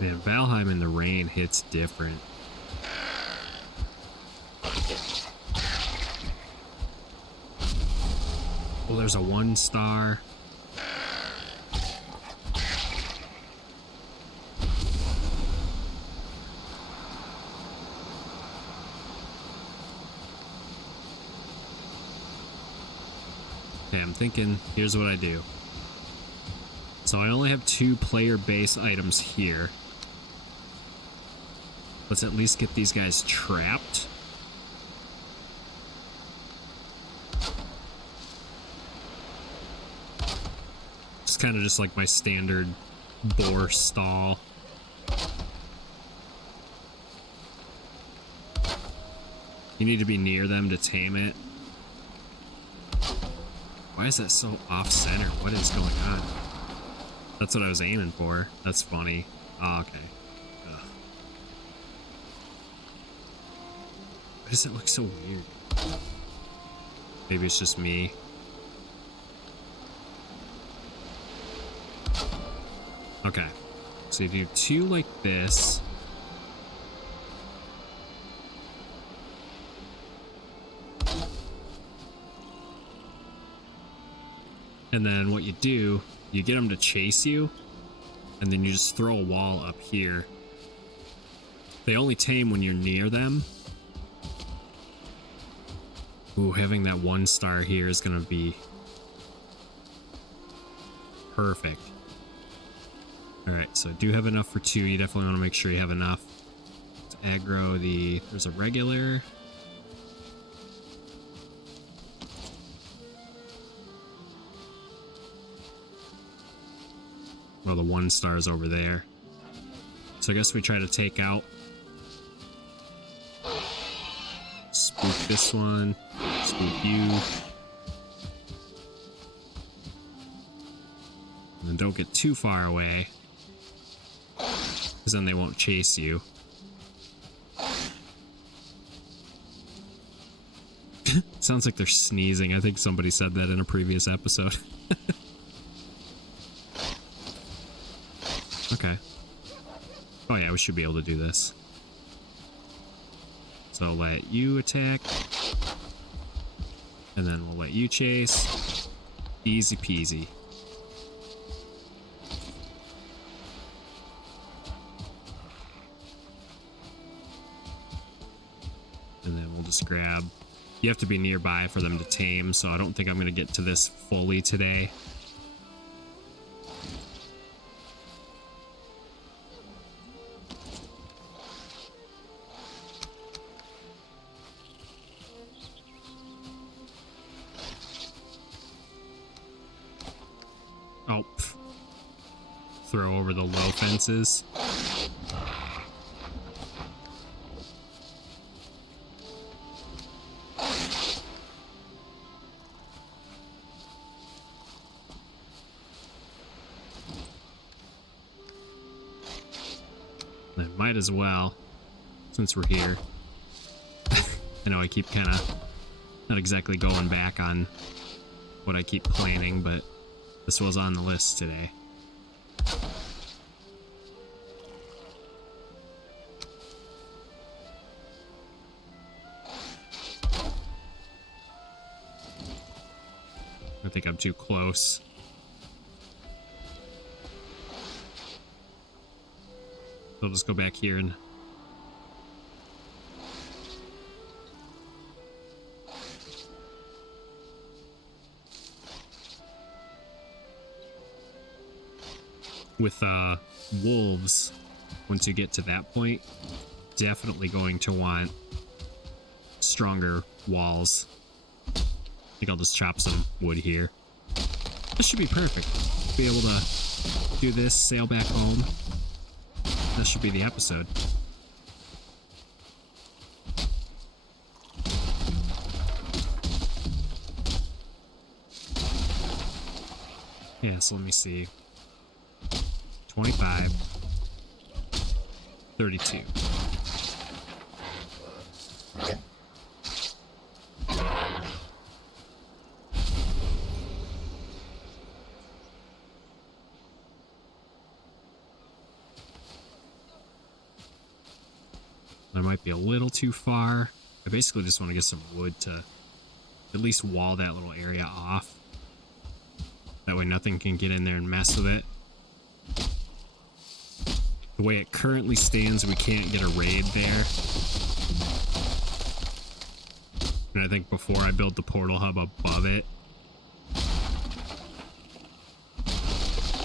Man, Valheim in the rain hits different. Well, there's a 1 star. Okay, I'm thinking, here's what I do. So I only have 2 player base items here. Let's at least get these guys trapped. It's kind of just like my standard boar stall. You need to be near them to tame it. Why is that so off center? What is going on? That's what I was aiming for. That's funny. Oh, okay. Ugh. Why does it look so weird? Maybe it's just me. Okay. So you do 2 like this. And then what you do, you get them to chase you, and then you just throw a wall up here. They only tame when you're near them. Ooh, having that 1 star here is gonna be perfect. Alright, so I do have enough for 2. You definitely want to make sure you have enough to aggro the... There's a regular. Well, the 1 star is over there. So I guess we try to take out... Spook this one. Spook you. And then don't get too far away, because then they won't chase you. Sounds like they're sneezing. I think somebody said that in a previous episode. Okay. Oh yeah, we should be able to do this. So let you attack. And then we'll let you chase. Easy peasy. And then we'll just grab... You have to be nearby for them to tame, so I don't think I'm going to get to this fully today. Oh, pff. Throw over the low fences. Might as well, since we're here. I know I keep kind of not exactly going back on what I keep planning, but this was on the list today. think I'm too close. I'll just go back here and... With wolves, once you get to that point, definitely going to want stronger walls. I think I'll just chop some wood here. This should be perfect. Be able to do this, sail back home. This should be the episode. Yeah, so let me see. 25, 32. That might be a little too far. I basically just want to get some wood to at least wall that little area off. That way nothing can get in there and mess with it. The way it currently stands, we can't get a raid there. And I think before I build the portal hub above it.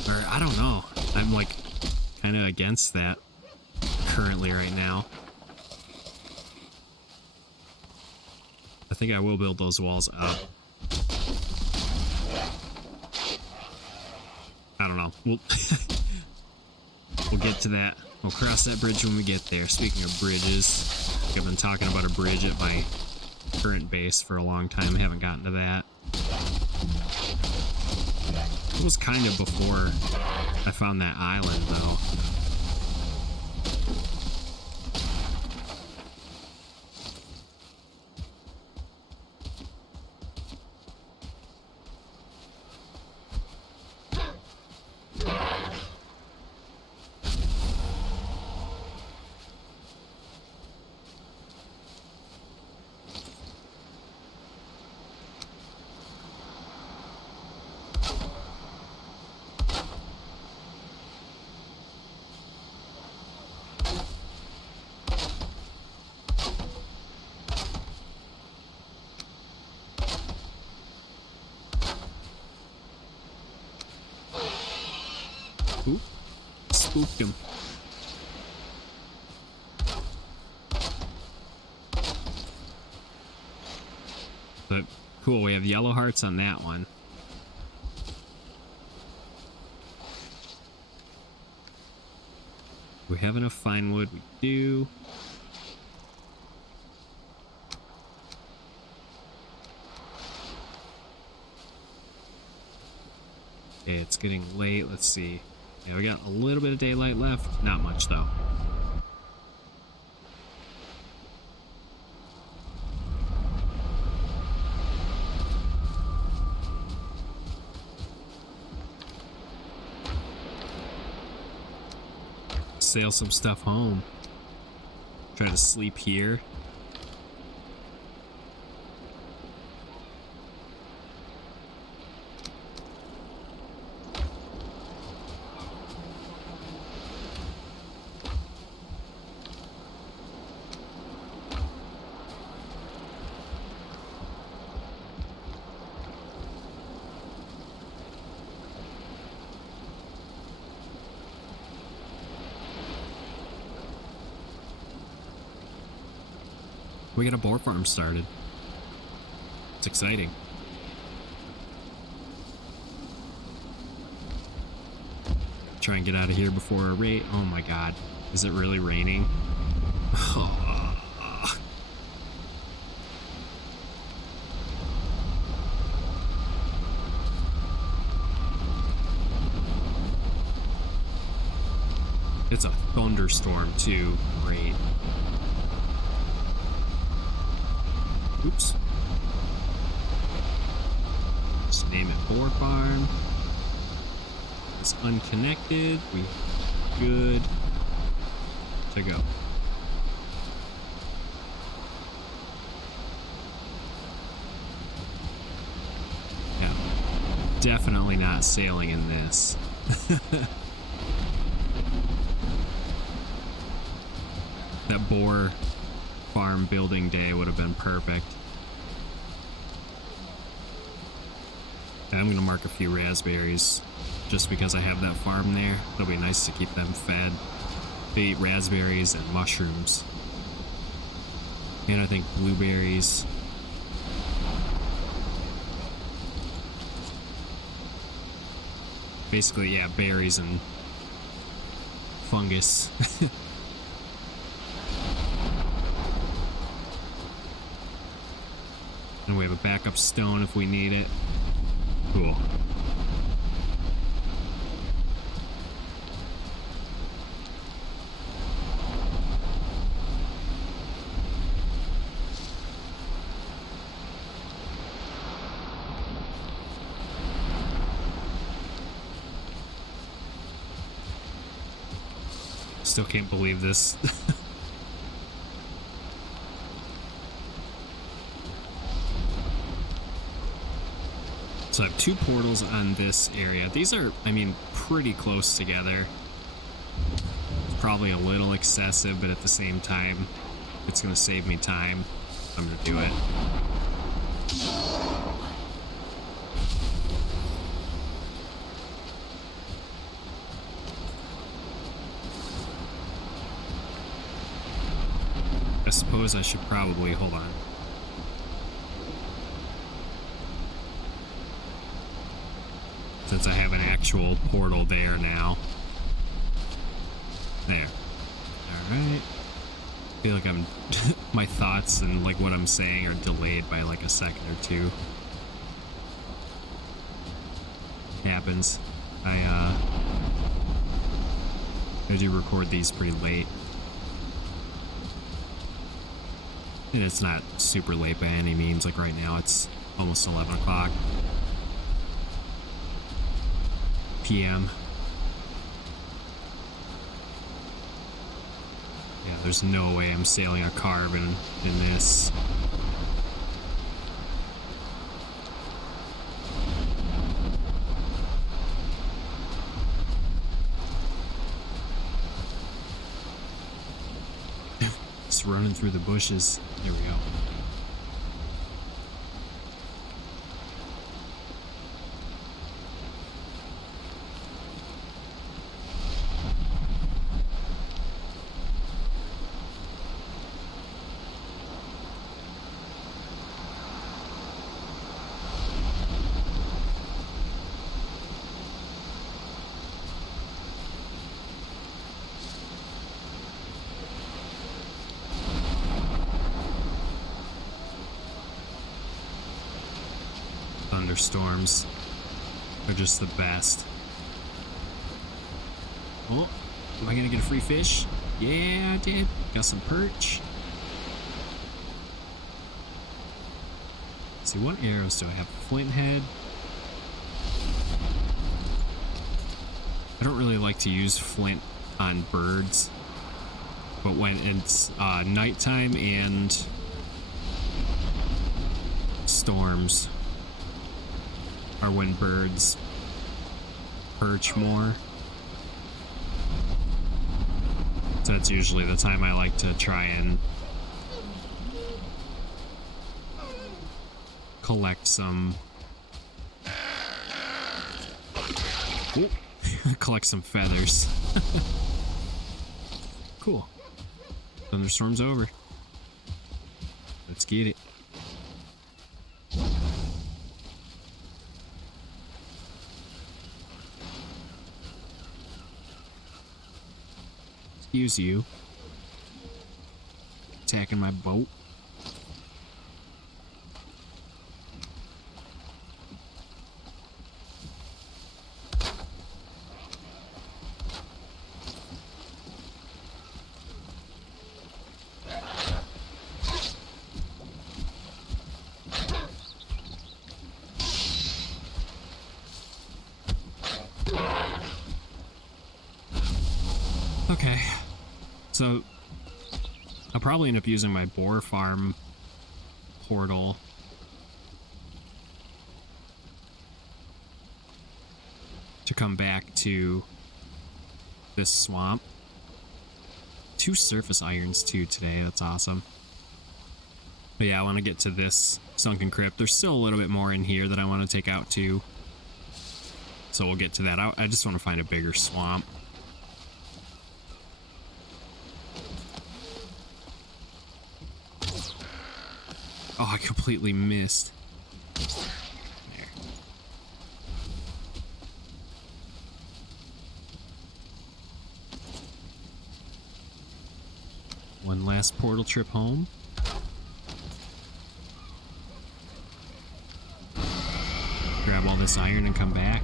Or, I don't know. I'm like kind of against that currently right now. I think I will build those walls up. I don't know. We'll get to that. We'll cross that bridge when we get there. Speaking of bridges, I've been talking about a bridge at my current base for a long time. I haven't gotten to that. It was kind of before I found that island, though. Oop, spooked him. But cool, we have yellow hearts on that one. We have enough fine wood, we do. Okay, it's getting late, let's see. Yeah, we got a little bit of daylight left. Not much, though. Sail some stuff home. Try to sleep here. We got a boar farm started. It's exciting. Try and get out of here before a raid. Oh my god. Is it really raining? It's a thunderstorm too. Great. Oops. Just name it Boar Farm. It's unconnected. We good to go. Yeah. definitely not sailing in this. That boar farm building day would have been perfect. I'm gonna mark a few raspberries just because I have that farm there. It'll be nice to keep them fed. They eat raspberries and mushrooms. And I think blueberries. Basically, yeah, berries and fungus. And we have a backup stone if we need it. Cool. Still can't believe this. So I have 2 portals on this area. These are, I mean, pretty close together. It's probably a little excessive, but at the same time, it's gonna save me time. I'm gonna do it. I suppose I should probably, hold on. Since I have an actual portal there now. There. Alright. I feel like I'm my thoughts and like what I'm saying are delayed by like a second or two. It happens. I do record these pretty late. And it's not super late by any means. Like right now it's almost 11 o'clock. PM. Yeah, there's no way I'm sailing a carve in this. Just running through the bushes. There we go. Thunderstorms are just the best. Oh, am I gonna get a free fish? Yeah, I did. Got some perch. Let's see, what arrows do I have? Flint head. I don't really like to use flint on birds, but when it's nighttime and storms are when birds perch more. So that's usually the time I like to try and collect some collect some feathers. Cool. Thunderstorm's over. Let's get it. Excuse you. Attacking my boat. Okay. So, I'll probably end up using my boar farm portal to come back to this swamp. 2 surface irons too today. That's awesome. But yeah, I want to get to this sunken crypt. There's still a little bit more in here that I want to take out too. So we'll get to that. I just want to find a bigger swamp. Oh, I completely missed. There. One last portal trip home. Grab all this iron and come back.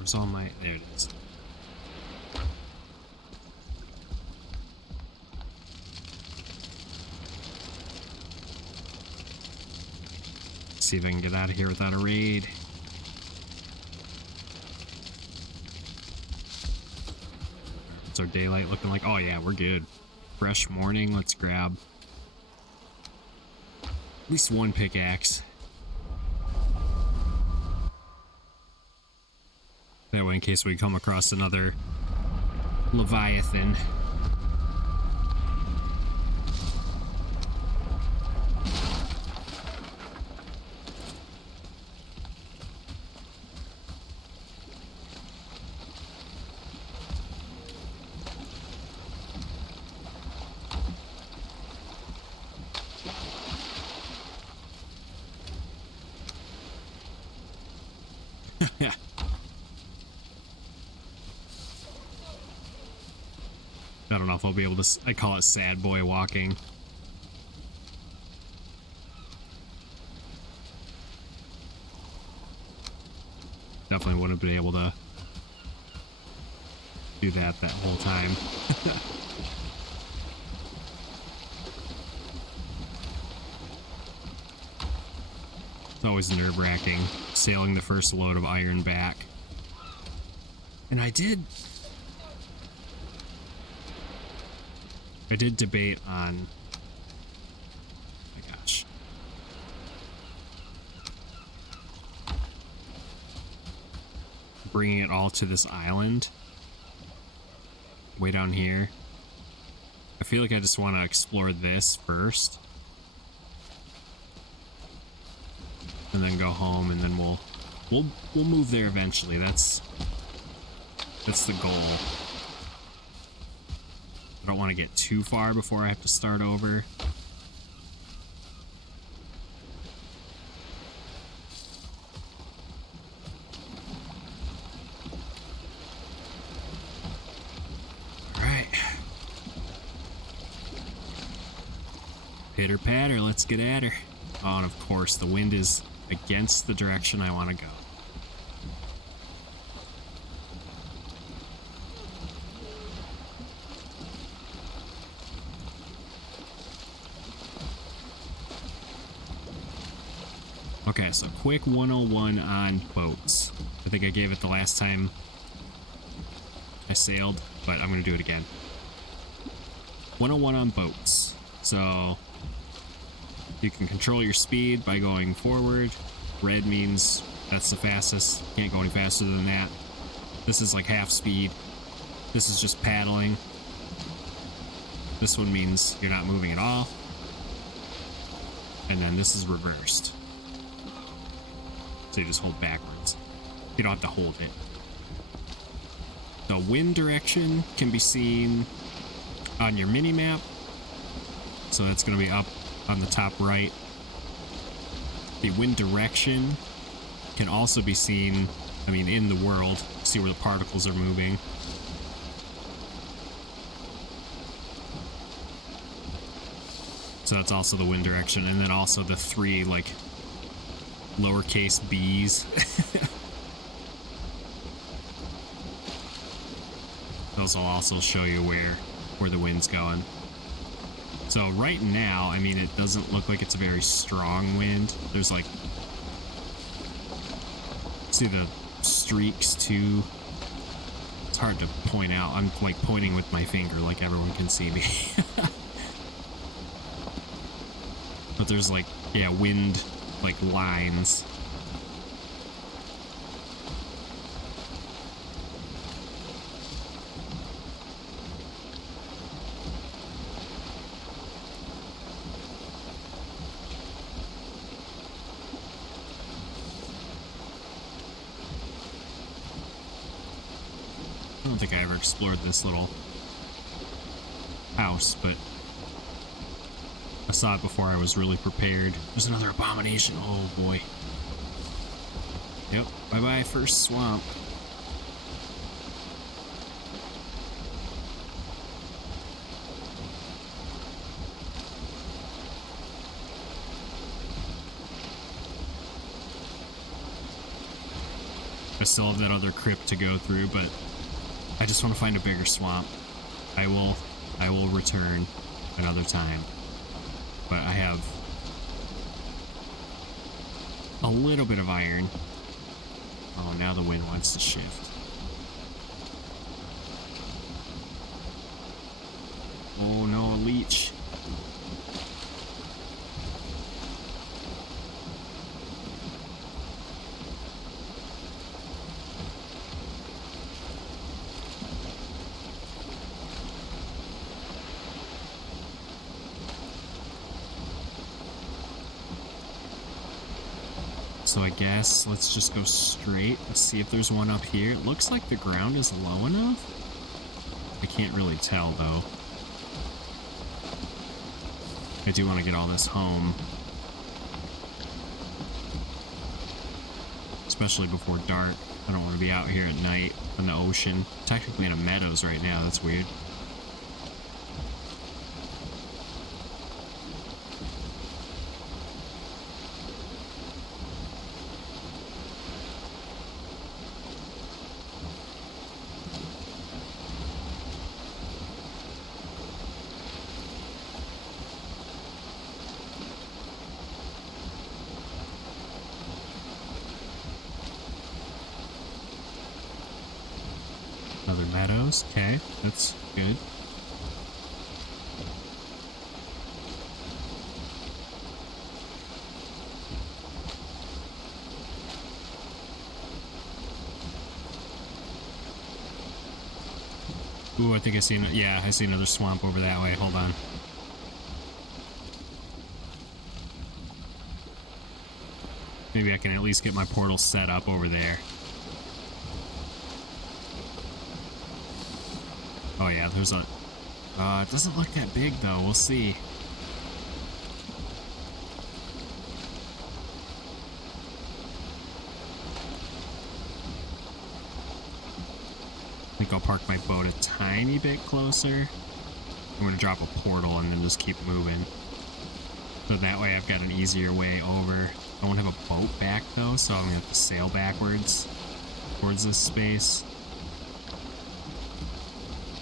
Where's all my... There it is. See if I can get out of here without a raid. What's our daylight looking like? Oh yeah, we're good. Fresh morning. Let's grab at least one pickaxe. That way, in case we come across another Leviathan. I don't know if I'll be able to... I call it sad boy walking. Definitely wouldn't have been able to do that whole time. It's always nerve-wracking sailing the first load of iron back. And I did debate on... Oh my gosh. Bringing it all to this island. Way down here. I feel like I just want to explore this first. And then go home, and then we'll move there eventually. That's the goal. I don't want to get too far before I have to start over. Alright. Pitter patter, let's get at her. Oh, and of course, the wind is against the direction I want to go. Okay, so quick 101 on boats. I think I gave it the last time I sailed, but I'm going to do it again. 101 on boats. So you can control your speed by going forward. Red means that's the fastest. Can't go any faster than that. This is like half speed. This is just paddling. This one means you're not moving at all. And then this is reversed. So you just hold backwards. You don't have to hold it. The wind direction can be seen on your mini map. So that's going to be up on the top right. The wind direction can also be seen, I mean, in the world. See where the particles are moving. So that's also the wind direction, and then also the 3 like lowercase b's. Those will also show you where the wind's going. So right now, I mean, it doesn't look like it's a very strong wind. There's like, see the streaks too. It's hard to point out. I'm like pointing with my finger like everyone can see me. But there's like, yeah, wind like lines. I don't think I ever explored this little house, but I saw it before I was really prepared. There's another abomination. Oh boy. Yep. Bye-bye first swamp. I still have that other crypt to go through, but I just want to find a bigger swamp. I will return another time. But I have a little bit of iron. Oh, now the wind wants to shift. Oh no, a leech. So I guess let's just go straight. Let's see if there's one up here. It looks like the ground is low enough. I can't really tell though. I do want to get all this home. Especially before dark. I don't want to be out here at night in the ocean. Technically in a meadows right now, that's weird. Other meadows. Okay, that's good. Ooh, I think I see, yeah, I see another swamp over that way. Hold on. Maybe I can at least get my portal set up over there. Oh yeah, there's a... it doesn't look that big though, we'll see. I think I'll park my boat a tiny bit closer. I'm gonna drop a portal and then just keep moving. So that way I've got an easier way over. I won't have a boat back though, so I'm gonna have to sail backwards towards this space.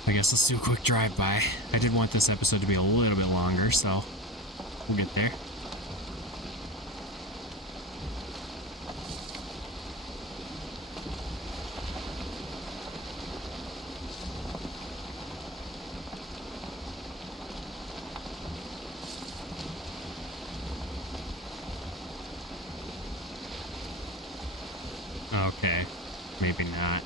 I guess let's do a quick drive-by. I did want this episode to be a little bit longer, so we'll get there. Okay, maybe not.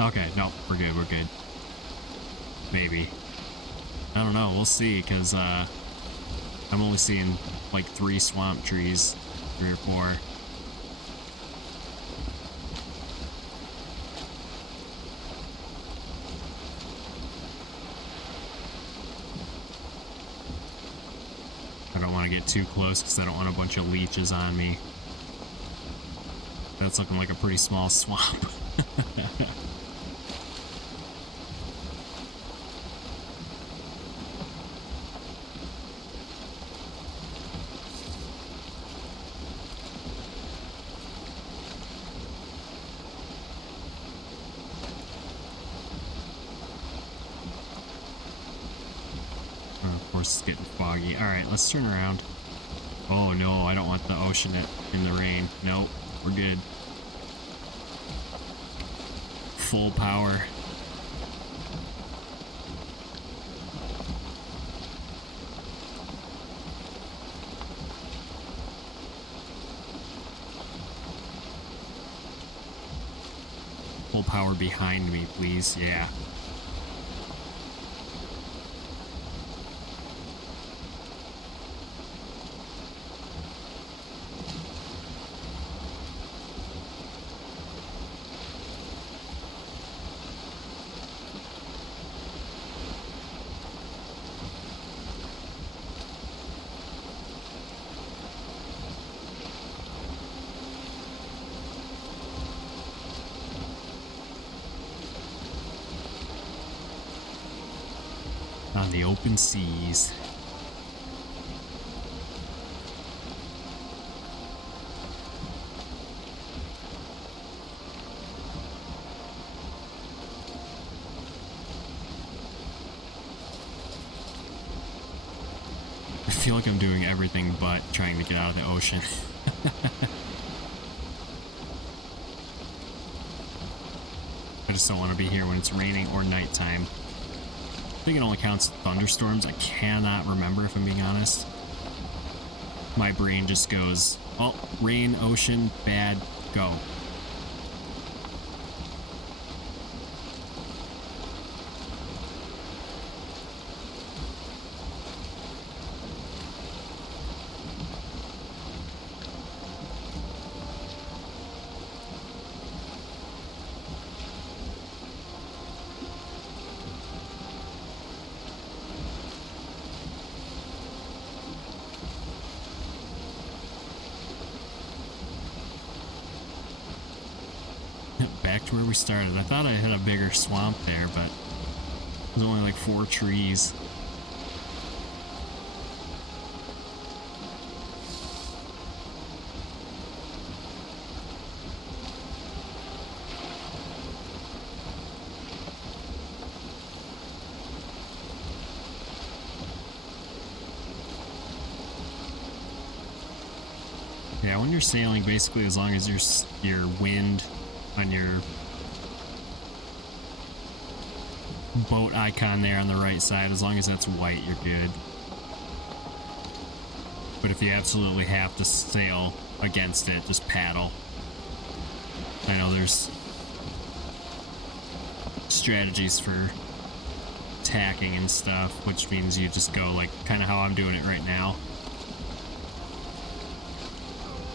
Okay, no, we're good, we're good. Maybe. I don't know, we'll see, because I'm only seeing like 3 swamp trees, 3 or 4. I don't want to get too close because I don't want a bunch of leeches on me. That's looking like a pretty small swamp. course it's getting foggy. Alright, let's turn around. Oh no, I don't want the ocean in the rain. Nope, we're good. Full power. Full power behind me, please. Yeah. On the open seas. I feel like I'm doing everything but trying to get out of the ocean. I just don't want to be here when it's raining or nighttime. I think it only counts thunderstorms. I cannot remember, if I'm being honest. My brain just goes, oh, rain, ocean, bad, go. Back to where we started. I thought I had a bigger swamp there, but there's only like 4 trees. Yeah, when you're sailing, basically as long as your wind on your boat icon there on the right side, as long as that's white, you're good. But if you absolutely have to sail against it, just paddle. I know there's strategies for tacking and stuff, which means you just go like kind of how I'm doing it right now,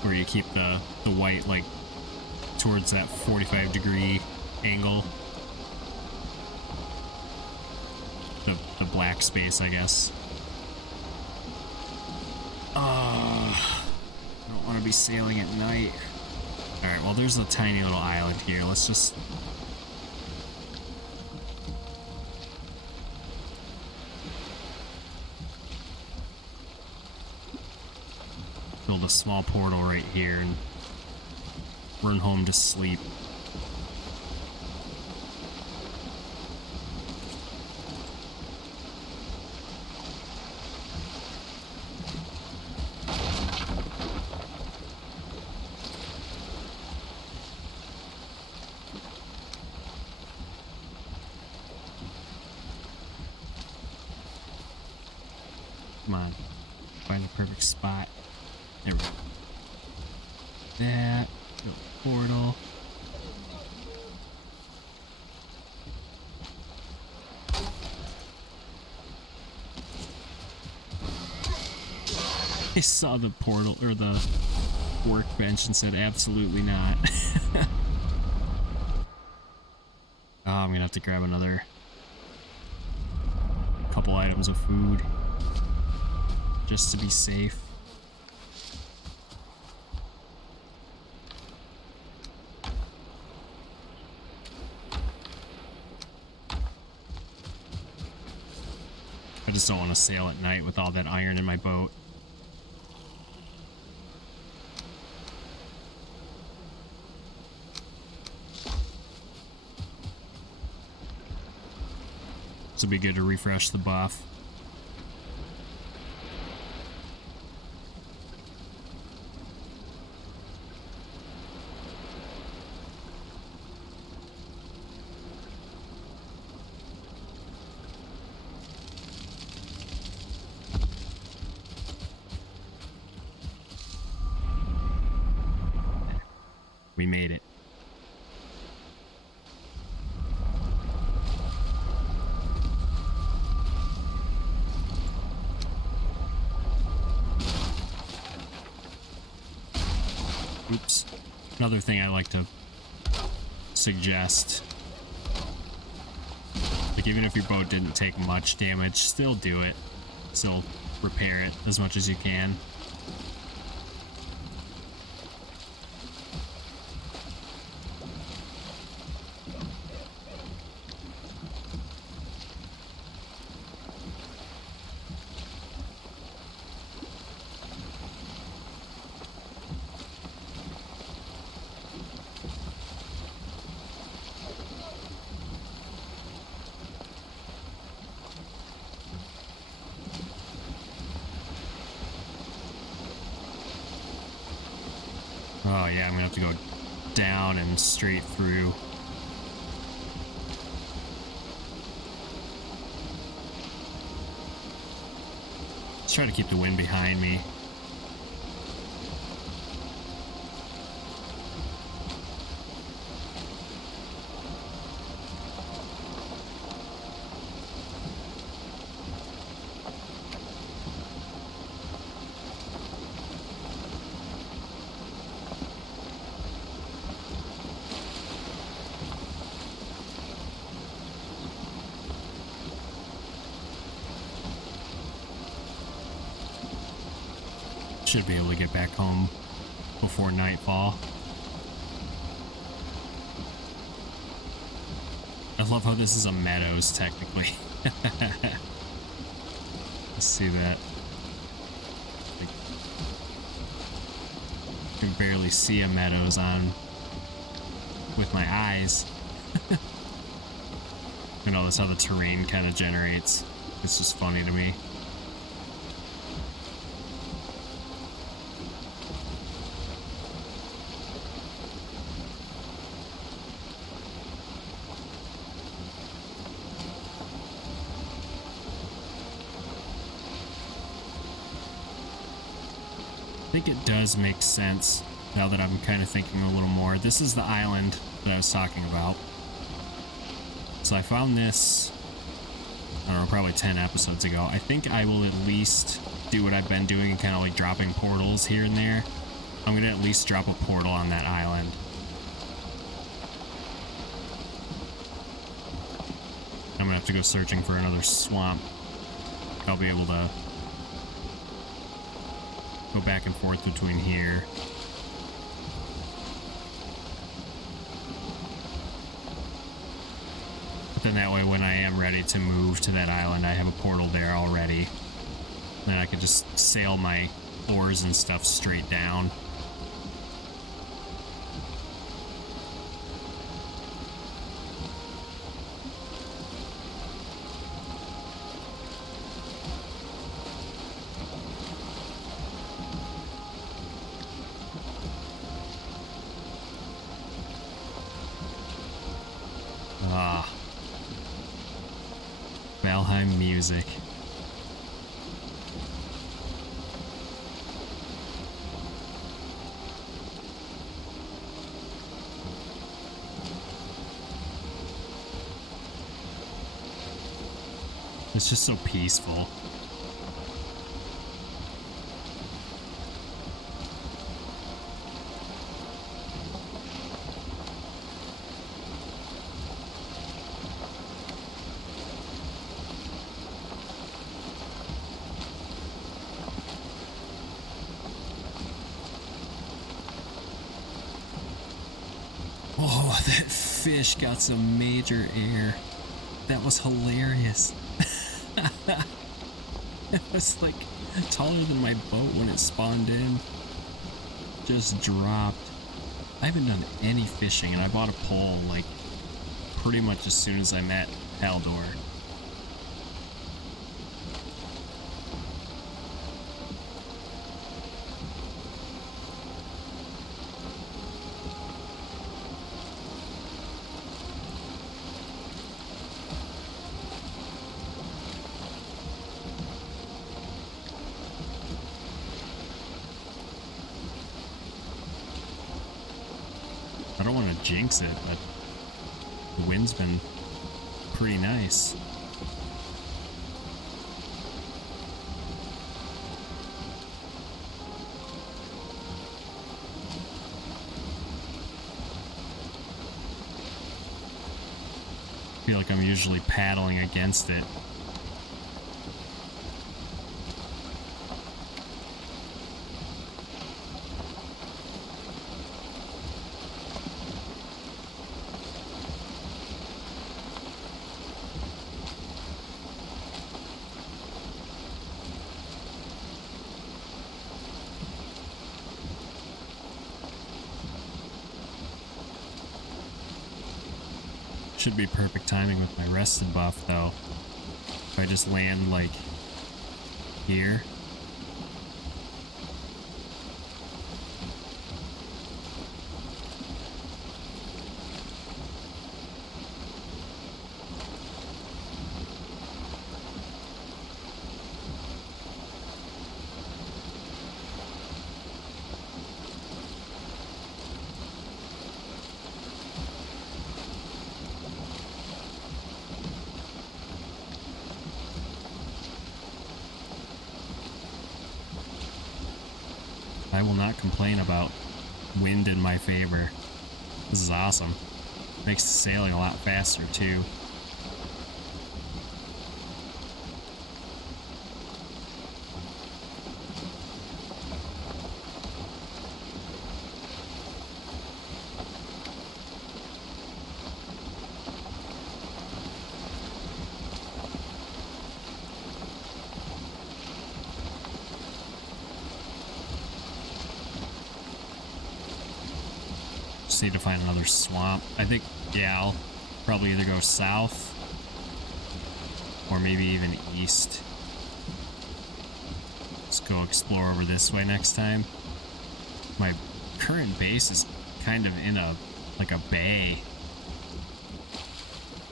where you keep the white like towards that 45-degree angle. The black space, I guess. I don't want to be sailing at night. Alright, well there's a tiny little island here. Let's just... build a small portal right here and run home to sleep. Come on, find the perfect spot. There we go. That. Build a portal. I saw the portal or the workbench and said absolutely not. Oh, I'm gonna have to grab another couple items of food just to be safe. I just don't want to sail at night with all that iron in my boat. This would be good to refresh the buff. We made it. Oops. Another thing I like to suggest, like even if your boat didn't take much damage, still do it. Still repair it as much as you can. Oh yeah, I'm gonna have to go down and straight through. Let's try to keep the wind behind me. Should be able to get back home before nightfall. I love how this is a meadows, technically. Let's see that. Like, I can barely see a meadows on with my eyes. You know, that's how the terrain kind of generates. It's just funny to me. I think it does make sense now that I'm kind of thinking a little more. This is the island that I was talking about. So I found this, I don't know, probably 10 episodes ago. I think I will at least do what I've been doing and kind of like dropping portals here and there. I'm going to at least drop a portal on that island. I'm going to have to go searching for another swamp. I'll be able to go back and forth between here. But then that way when I am ready to move to that island, I have a portal there already. Then I could just sail my oars and stuff straight down. Valheim music. It's just so peaceful. Oh, that fish got some major air. That was hilarious. It was like taller than my boat when it spawned in. Just dropped. I haven't done any fishing and I bought a pole like pretty much as soon as I met Hildir. don't want to jinx it, but the wind's been pretty nice. I feel like I'm usually paddling against it. Should be perfect timing with my rested buff though. If I just land like here. I will not complain about wind in my favor. This is awesome. Makes the sailing a lot faster too. Just need to find another swamp. I think, yeah, I'll probably either go south or maybe even east. Let's go explore over this way next time. My current base is kind of in a, like a bay.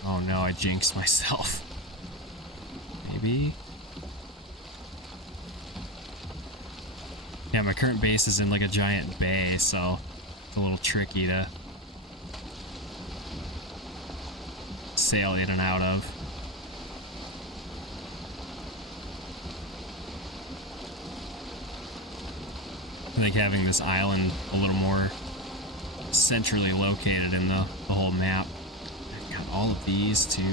Oh no, I jinxed myself. Maybe? Yeah, my current base is in like a giant bay, so it's a little tricky to sail in and out of. I think having this island a little more centrally located in the whole map. I've got all of these too.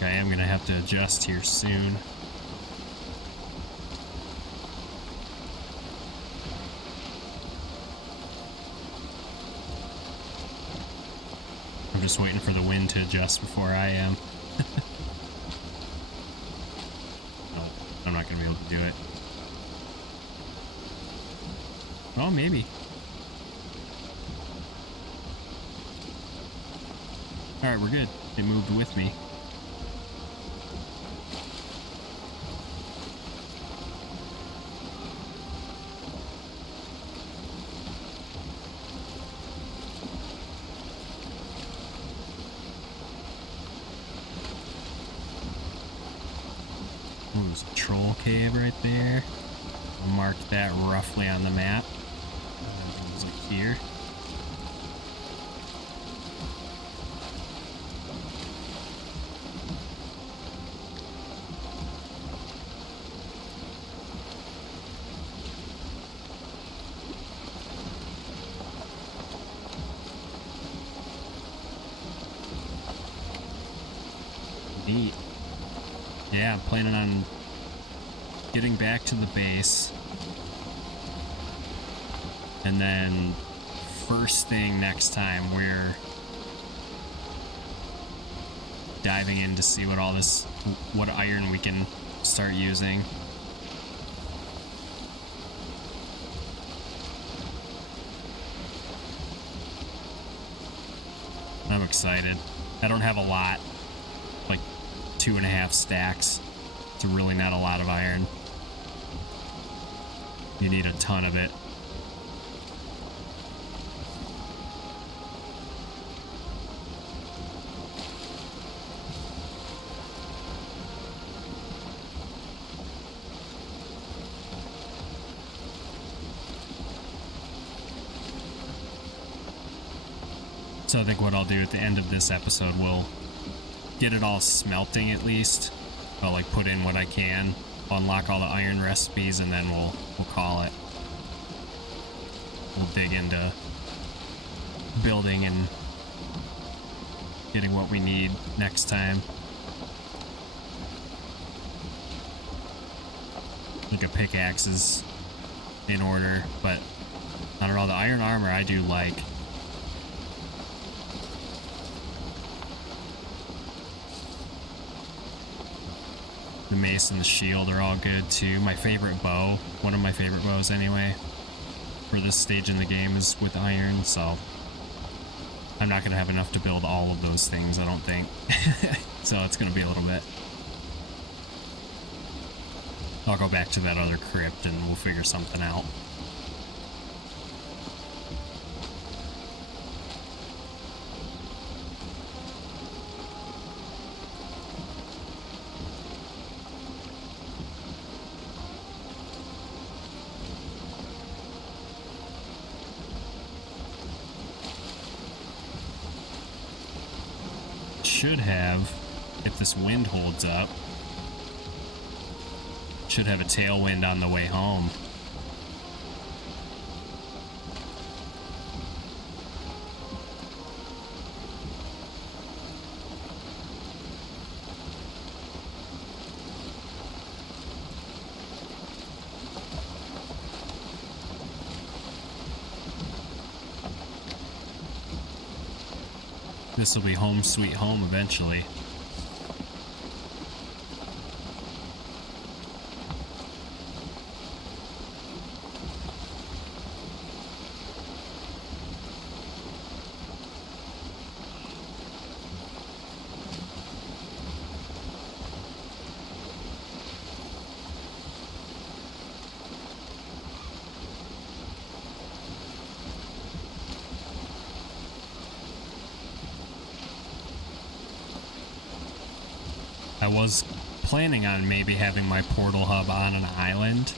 I am going to have to adjust here soon. I'm just waiting for the wind to adjust before I am. No, I'm not going to be able to do it. Oh, maybe. Alright, we're good. It moved with me. Oh, there's a troll cave right there. I'll mark that roughly on the map. And then it goes like here. Neat. Yeah, I'm planning on getting back to the base. And then first thing next time we're diving in to see what all this, what iron we can start using. I'm excited. I don't have a lot, like 2.5 stacks. It's really not a lot of iron. You need a ton of it. So I think what I'll do at the end of this episode, we'll get it all smelting at least. I'll like put in what I can, unlock all the iron recipes, and then we'll call it. We'll dig into building and getting what we need next time. I think a pickaxe is in order, but I don't know, the iron armor I do like. The mace and the shield are all good too. My favorite bow, one of my favorite bows anyway, for this stage in the game is with iron, so I'm not going to have enough to build all of those things, I don't think. So it's going to be a little bit. I'll go back to that other crypt and we'll figure something out. Should have, if this wind holds up, should have a tailwind on the way home. This will be home sweet home eventually. I was planning on maybe having my portal hub on an island,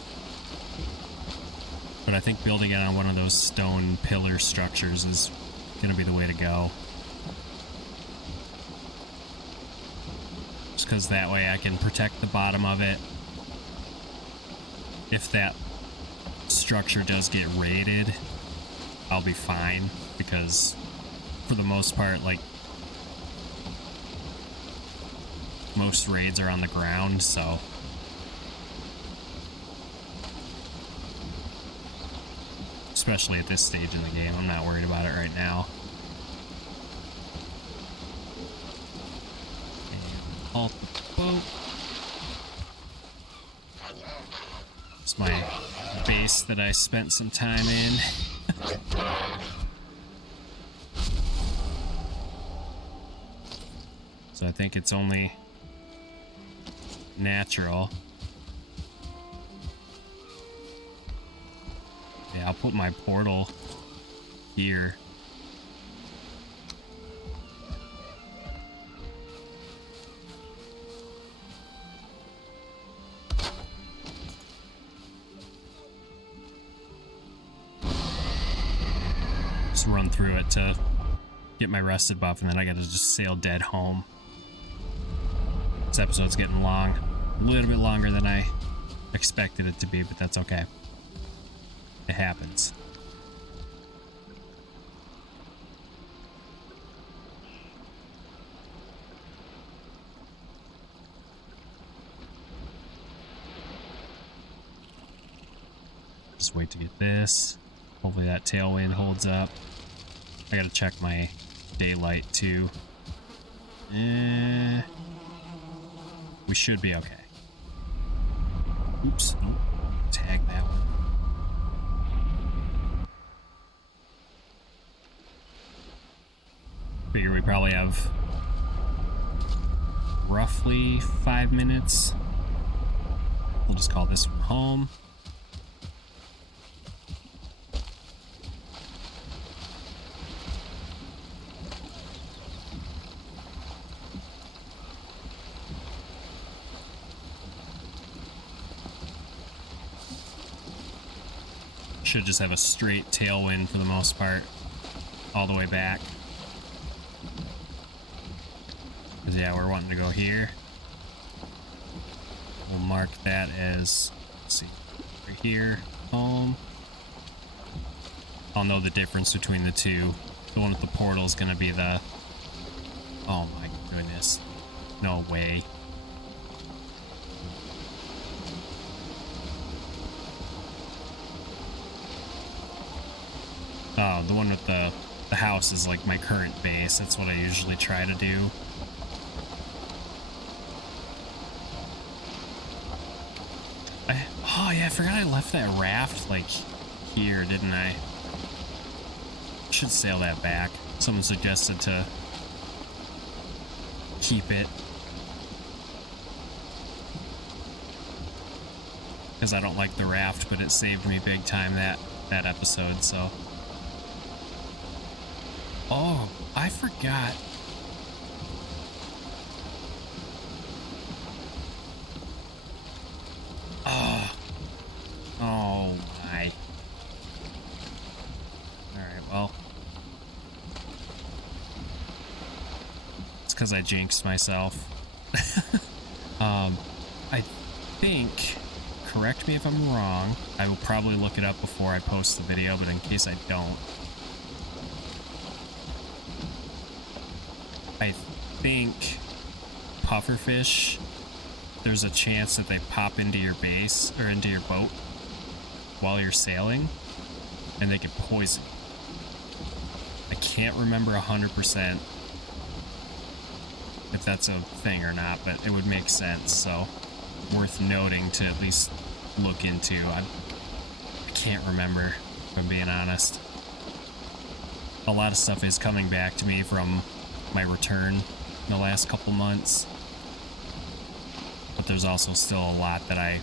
but I think building it on one of those stone pillar structures is going to be the way to go. Just because that way I can protect the bottom of it. If that structure does get raided, I'll be fine, because for the most part, like, most raids are on the ground, so especially at this stage in the game, I'm not worried about it right now. And halt the boat. It's my base that I spent some time in. So I think it's only natural. Yeah, I'll put my portal here. Just run through it to get my rested buff, and then I gotta just sail dead home. This episode's getting long. A little bit longer than I expected it to be, but that's okay. It happens. Just wait to get this. Hopefully that tailwind holds up. I gotta check my daylight too. We should be okay. Oops, nope. Tag that one. Figure we probably have roughly 5 minutes We'll just call this one home. Should just have a straight tailwind for the most part, all the way back. 'Cause yeah, we're wanting to go here. We'll mark that as, let's see, right here, home. I'll know the difference between the two. The one with the portal is going to be the, oh my goodness, no way. Oh, the one with the house is like my current base. That's what I usually try to do. Oh yeah, I forgot I left that raft like here, didn't I? Should sail that back. Someone suggested to keep it. Because I don't like the raft, but it saved me big time that episode, so. Oh, I forgot. Oh my. Alright, well. It's because I jinxed myself. I think, correct me if I'm wrong, I will probably look it up before I post the video, but in case I don't. I think pufferfish, there's a chance that they pop into your base or into your boat while you're sailing and they can poison you. I can't remember 100% if that's a thing or not, but it would make sense, so worth noting to at least look into. I can't remember, if I'm being honest. A lot of stuff is coming back to me from my return in the last couple months, but there's also still a lot that I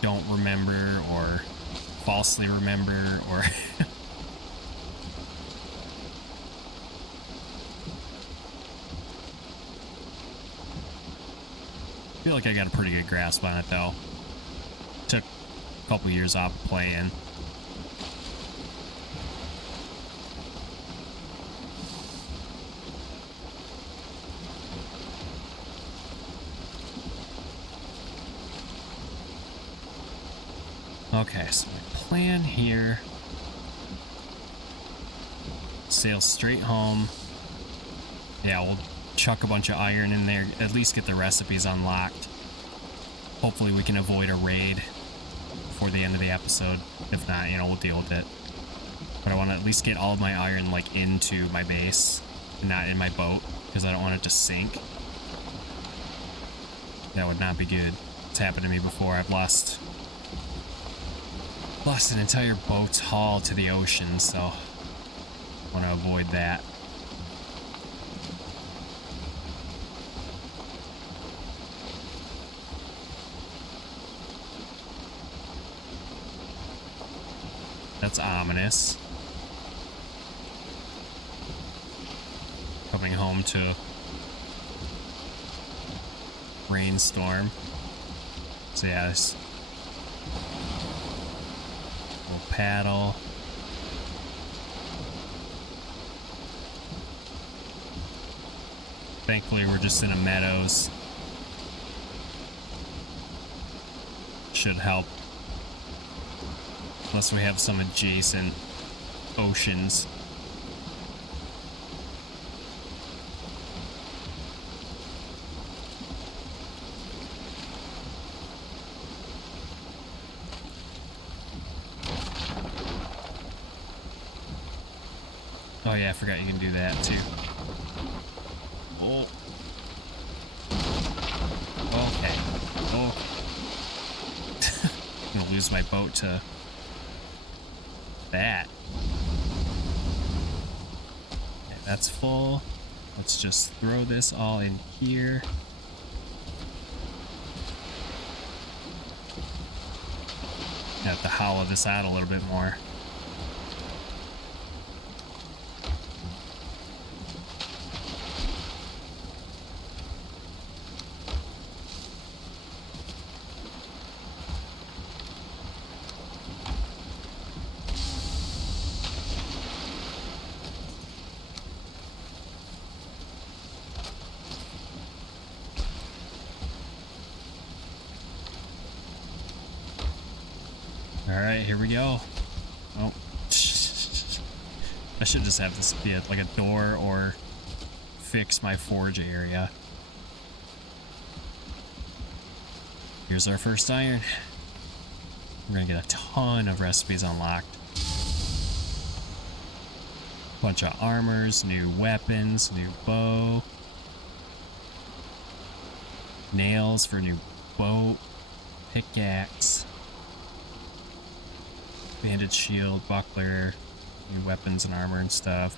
don't remember or falsely remember or I feel like I got a pretty good grasp on it though. Took a couple years off playing. Okay, so my plan here, sail straight home. Yeah, we'll chuck a bunch of iron in there, at least get the recipes unlocked. Hopefully we can avoid a raid before the end of the episode. If not, you know, we'll deal with it. But I want to at least get all of my iron like into my base and not in my boat, because I don't want it to sink. That would not be good. It's happened to me before. I've lost an entire boat's haul to the ocean, so I want to avoid that. That's ominous. Coming home to rainstorm. So yeah, this little paddle. Thankfully we're just in a meadows. Should help. Unless we have some adjacent oceans. Oh yeah, I forgot you can do that too. Oh. Okay. Oh. I'm gonna lose my boat to that. Okay, that's full. Let's just throw this all in here. Have to hollow this out a little bit more. Alright, here we go. Oh. I should just have this be like a door or fix my forge area. Here's our first iron. We're gonna get a ton of recipes unlocked. Bunch of armors, new weapons, new bow. Nails for new boat. Pickaxe. Banded shield, buckler, new weapons and armor and stuff.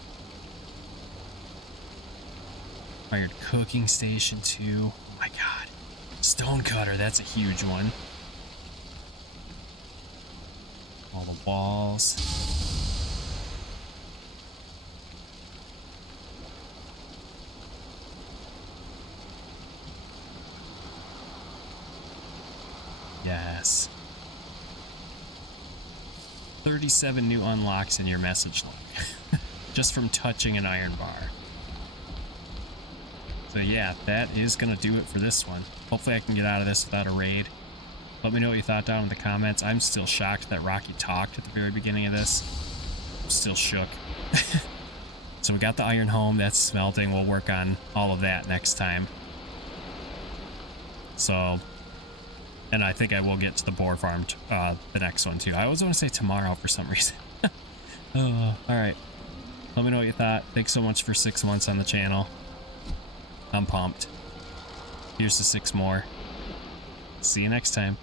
Iron cooking station too. Oh my god. Stone cutter, that's a huge one. All the walls. Yes. 37 new unlocks in your message log just from touching an iron bar. So yeah, that is gonna do it for this one. Hopefully I can get out of this without a raid. Let me know what you thought down in the comments. I'm still shocked that Rocky talked at the very beginning of this. I'm still shook. So we got the iron home, that's smelting. We'll work on all of that next time. So, and I think I will get to the boar farm the next one too. I always want to say tomorrow for some reason. Alright. Let me know what you thought. Thanks so much for 6 months on the channel. I'm pumped. Here's to 6 more. See you next time.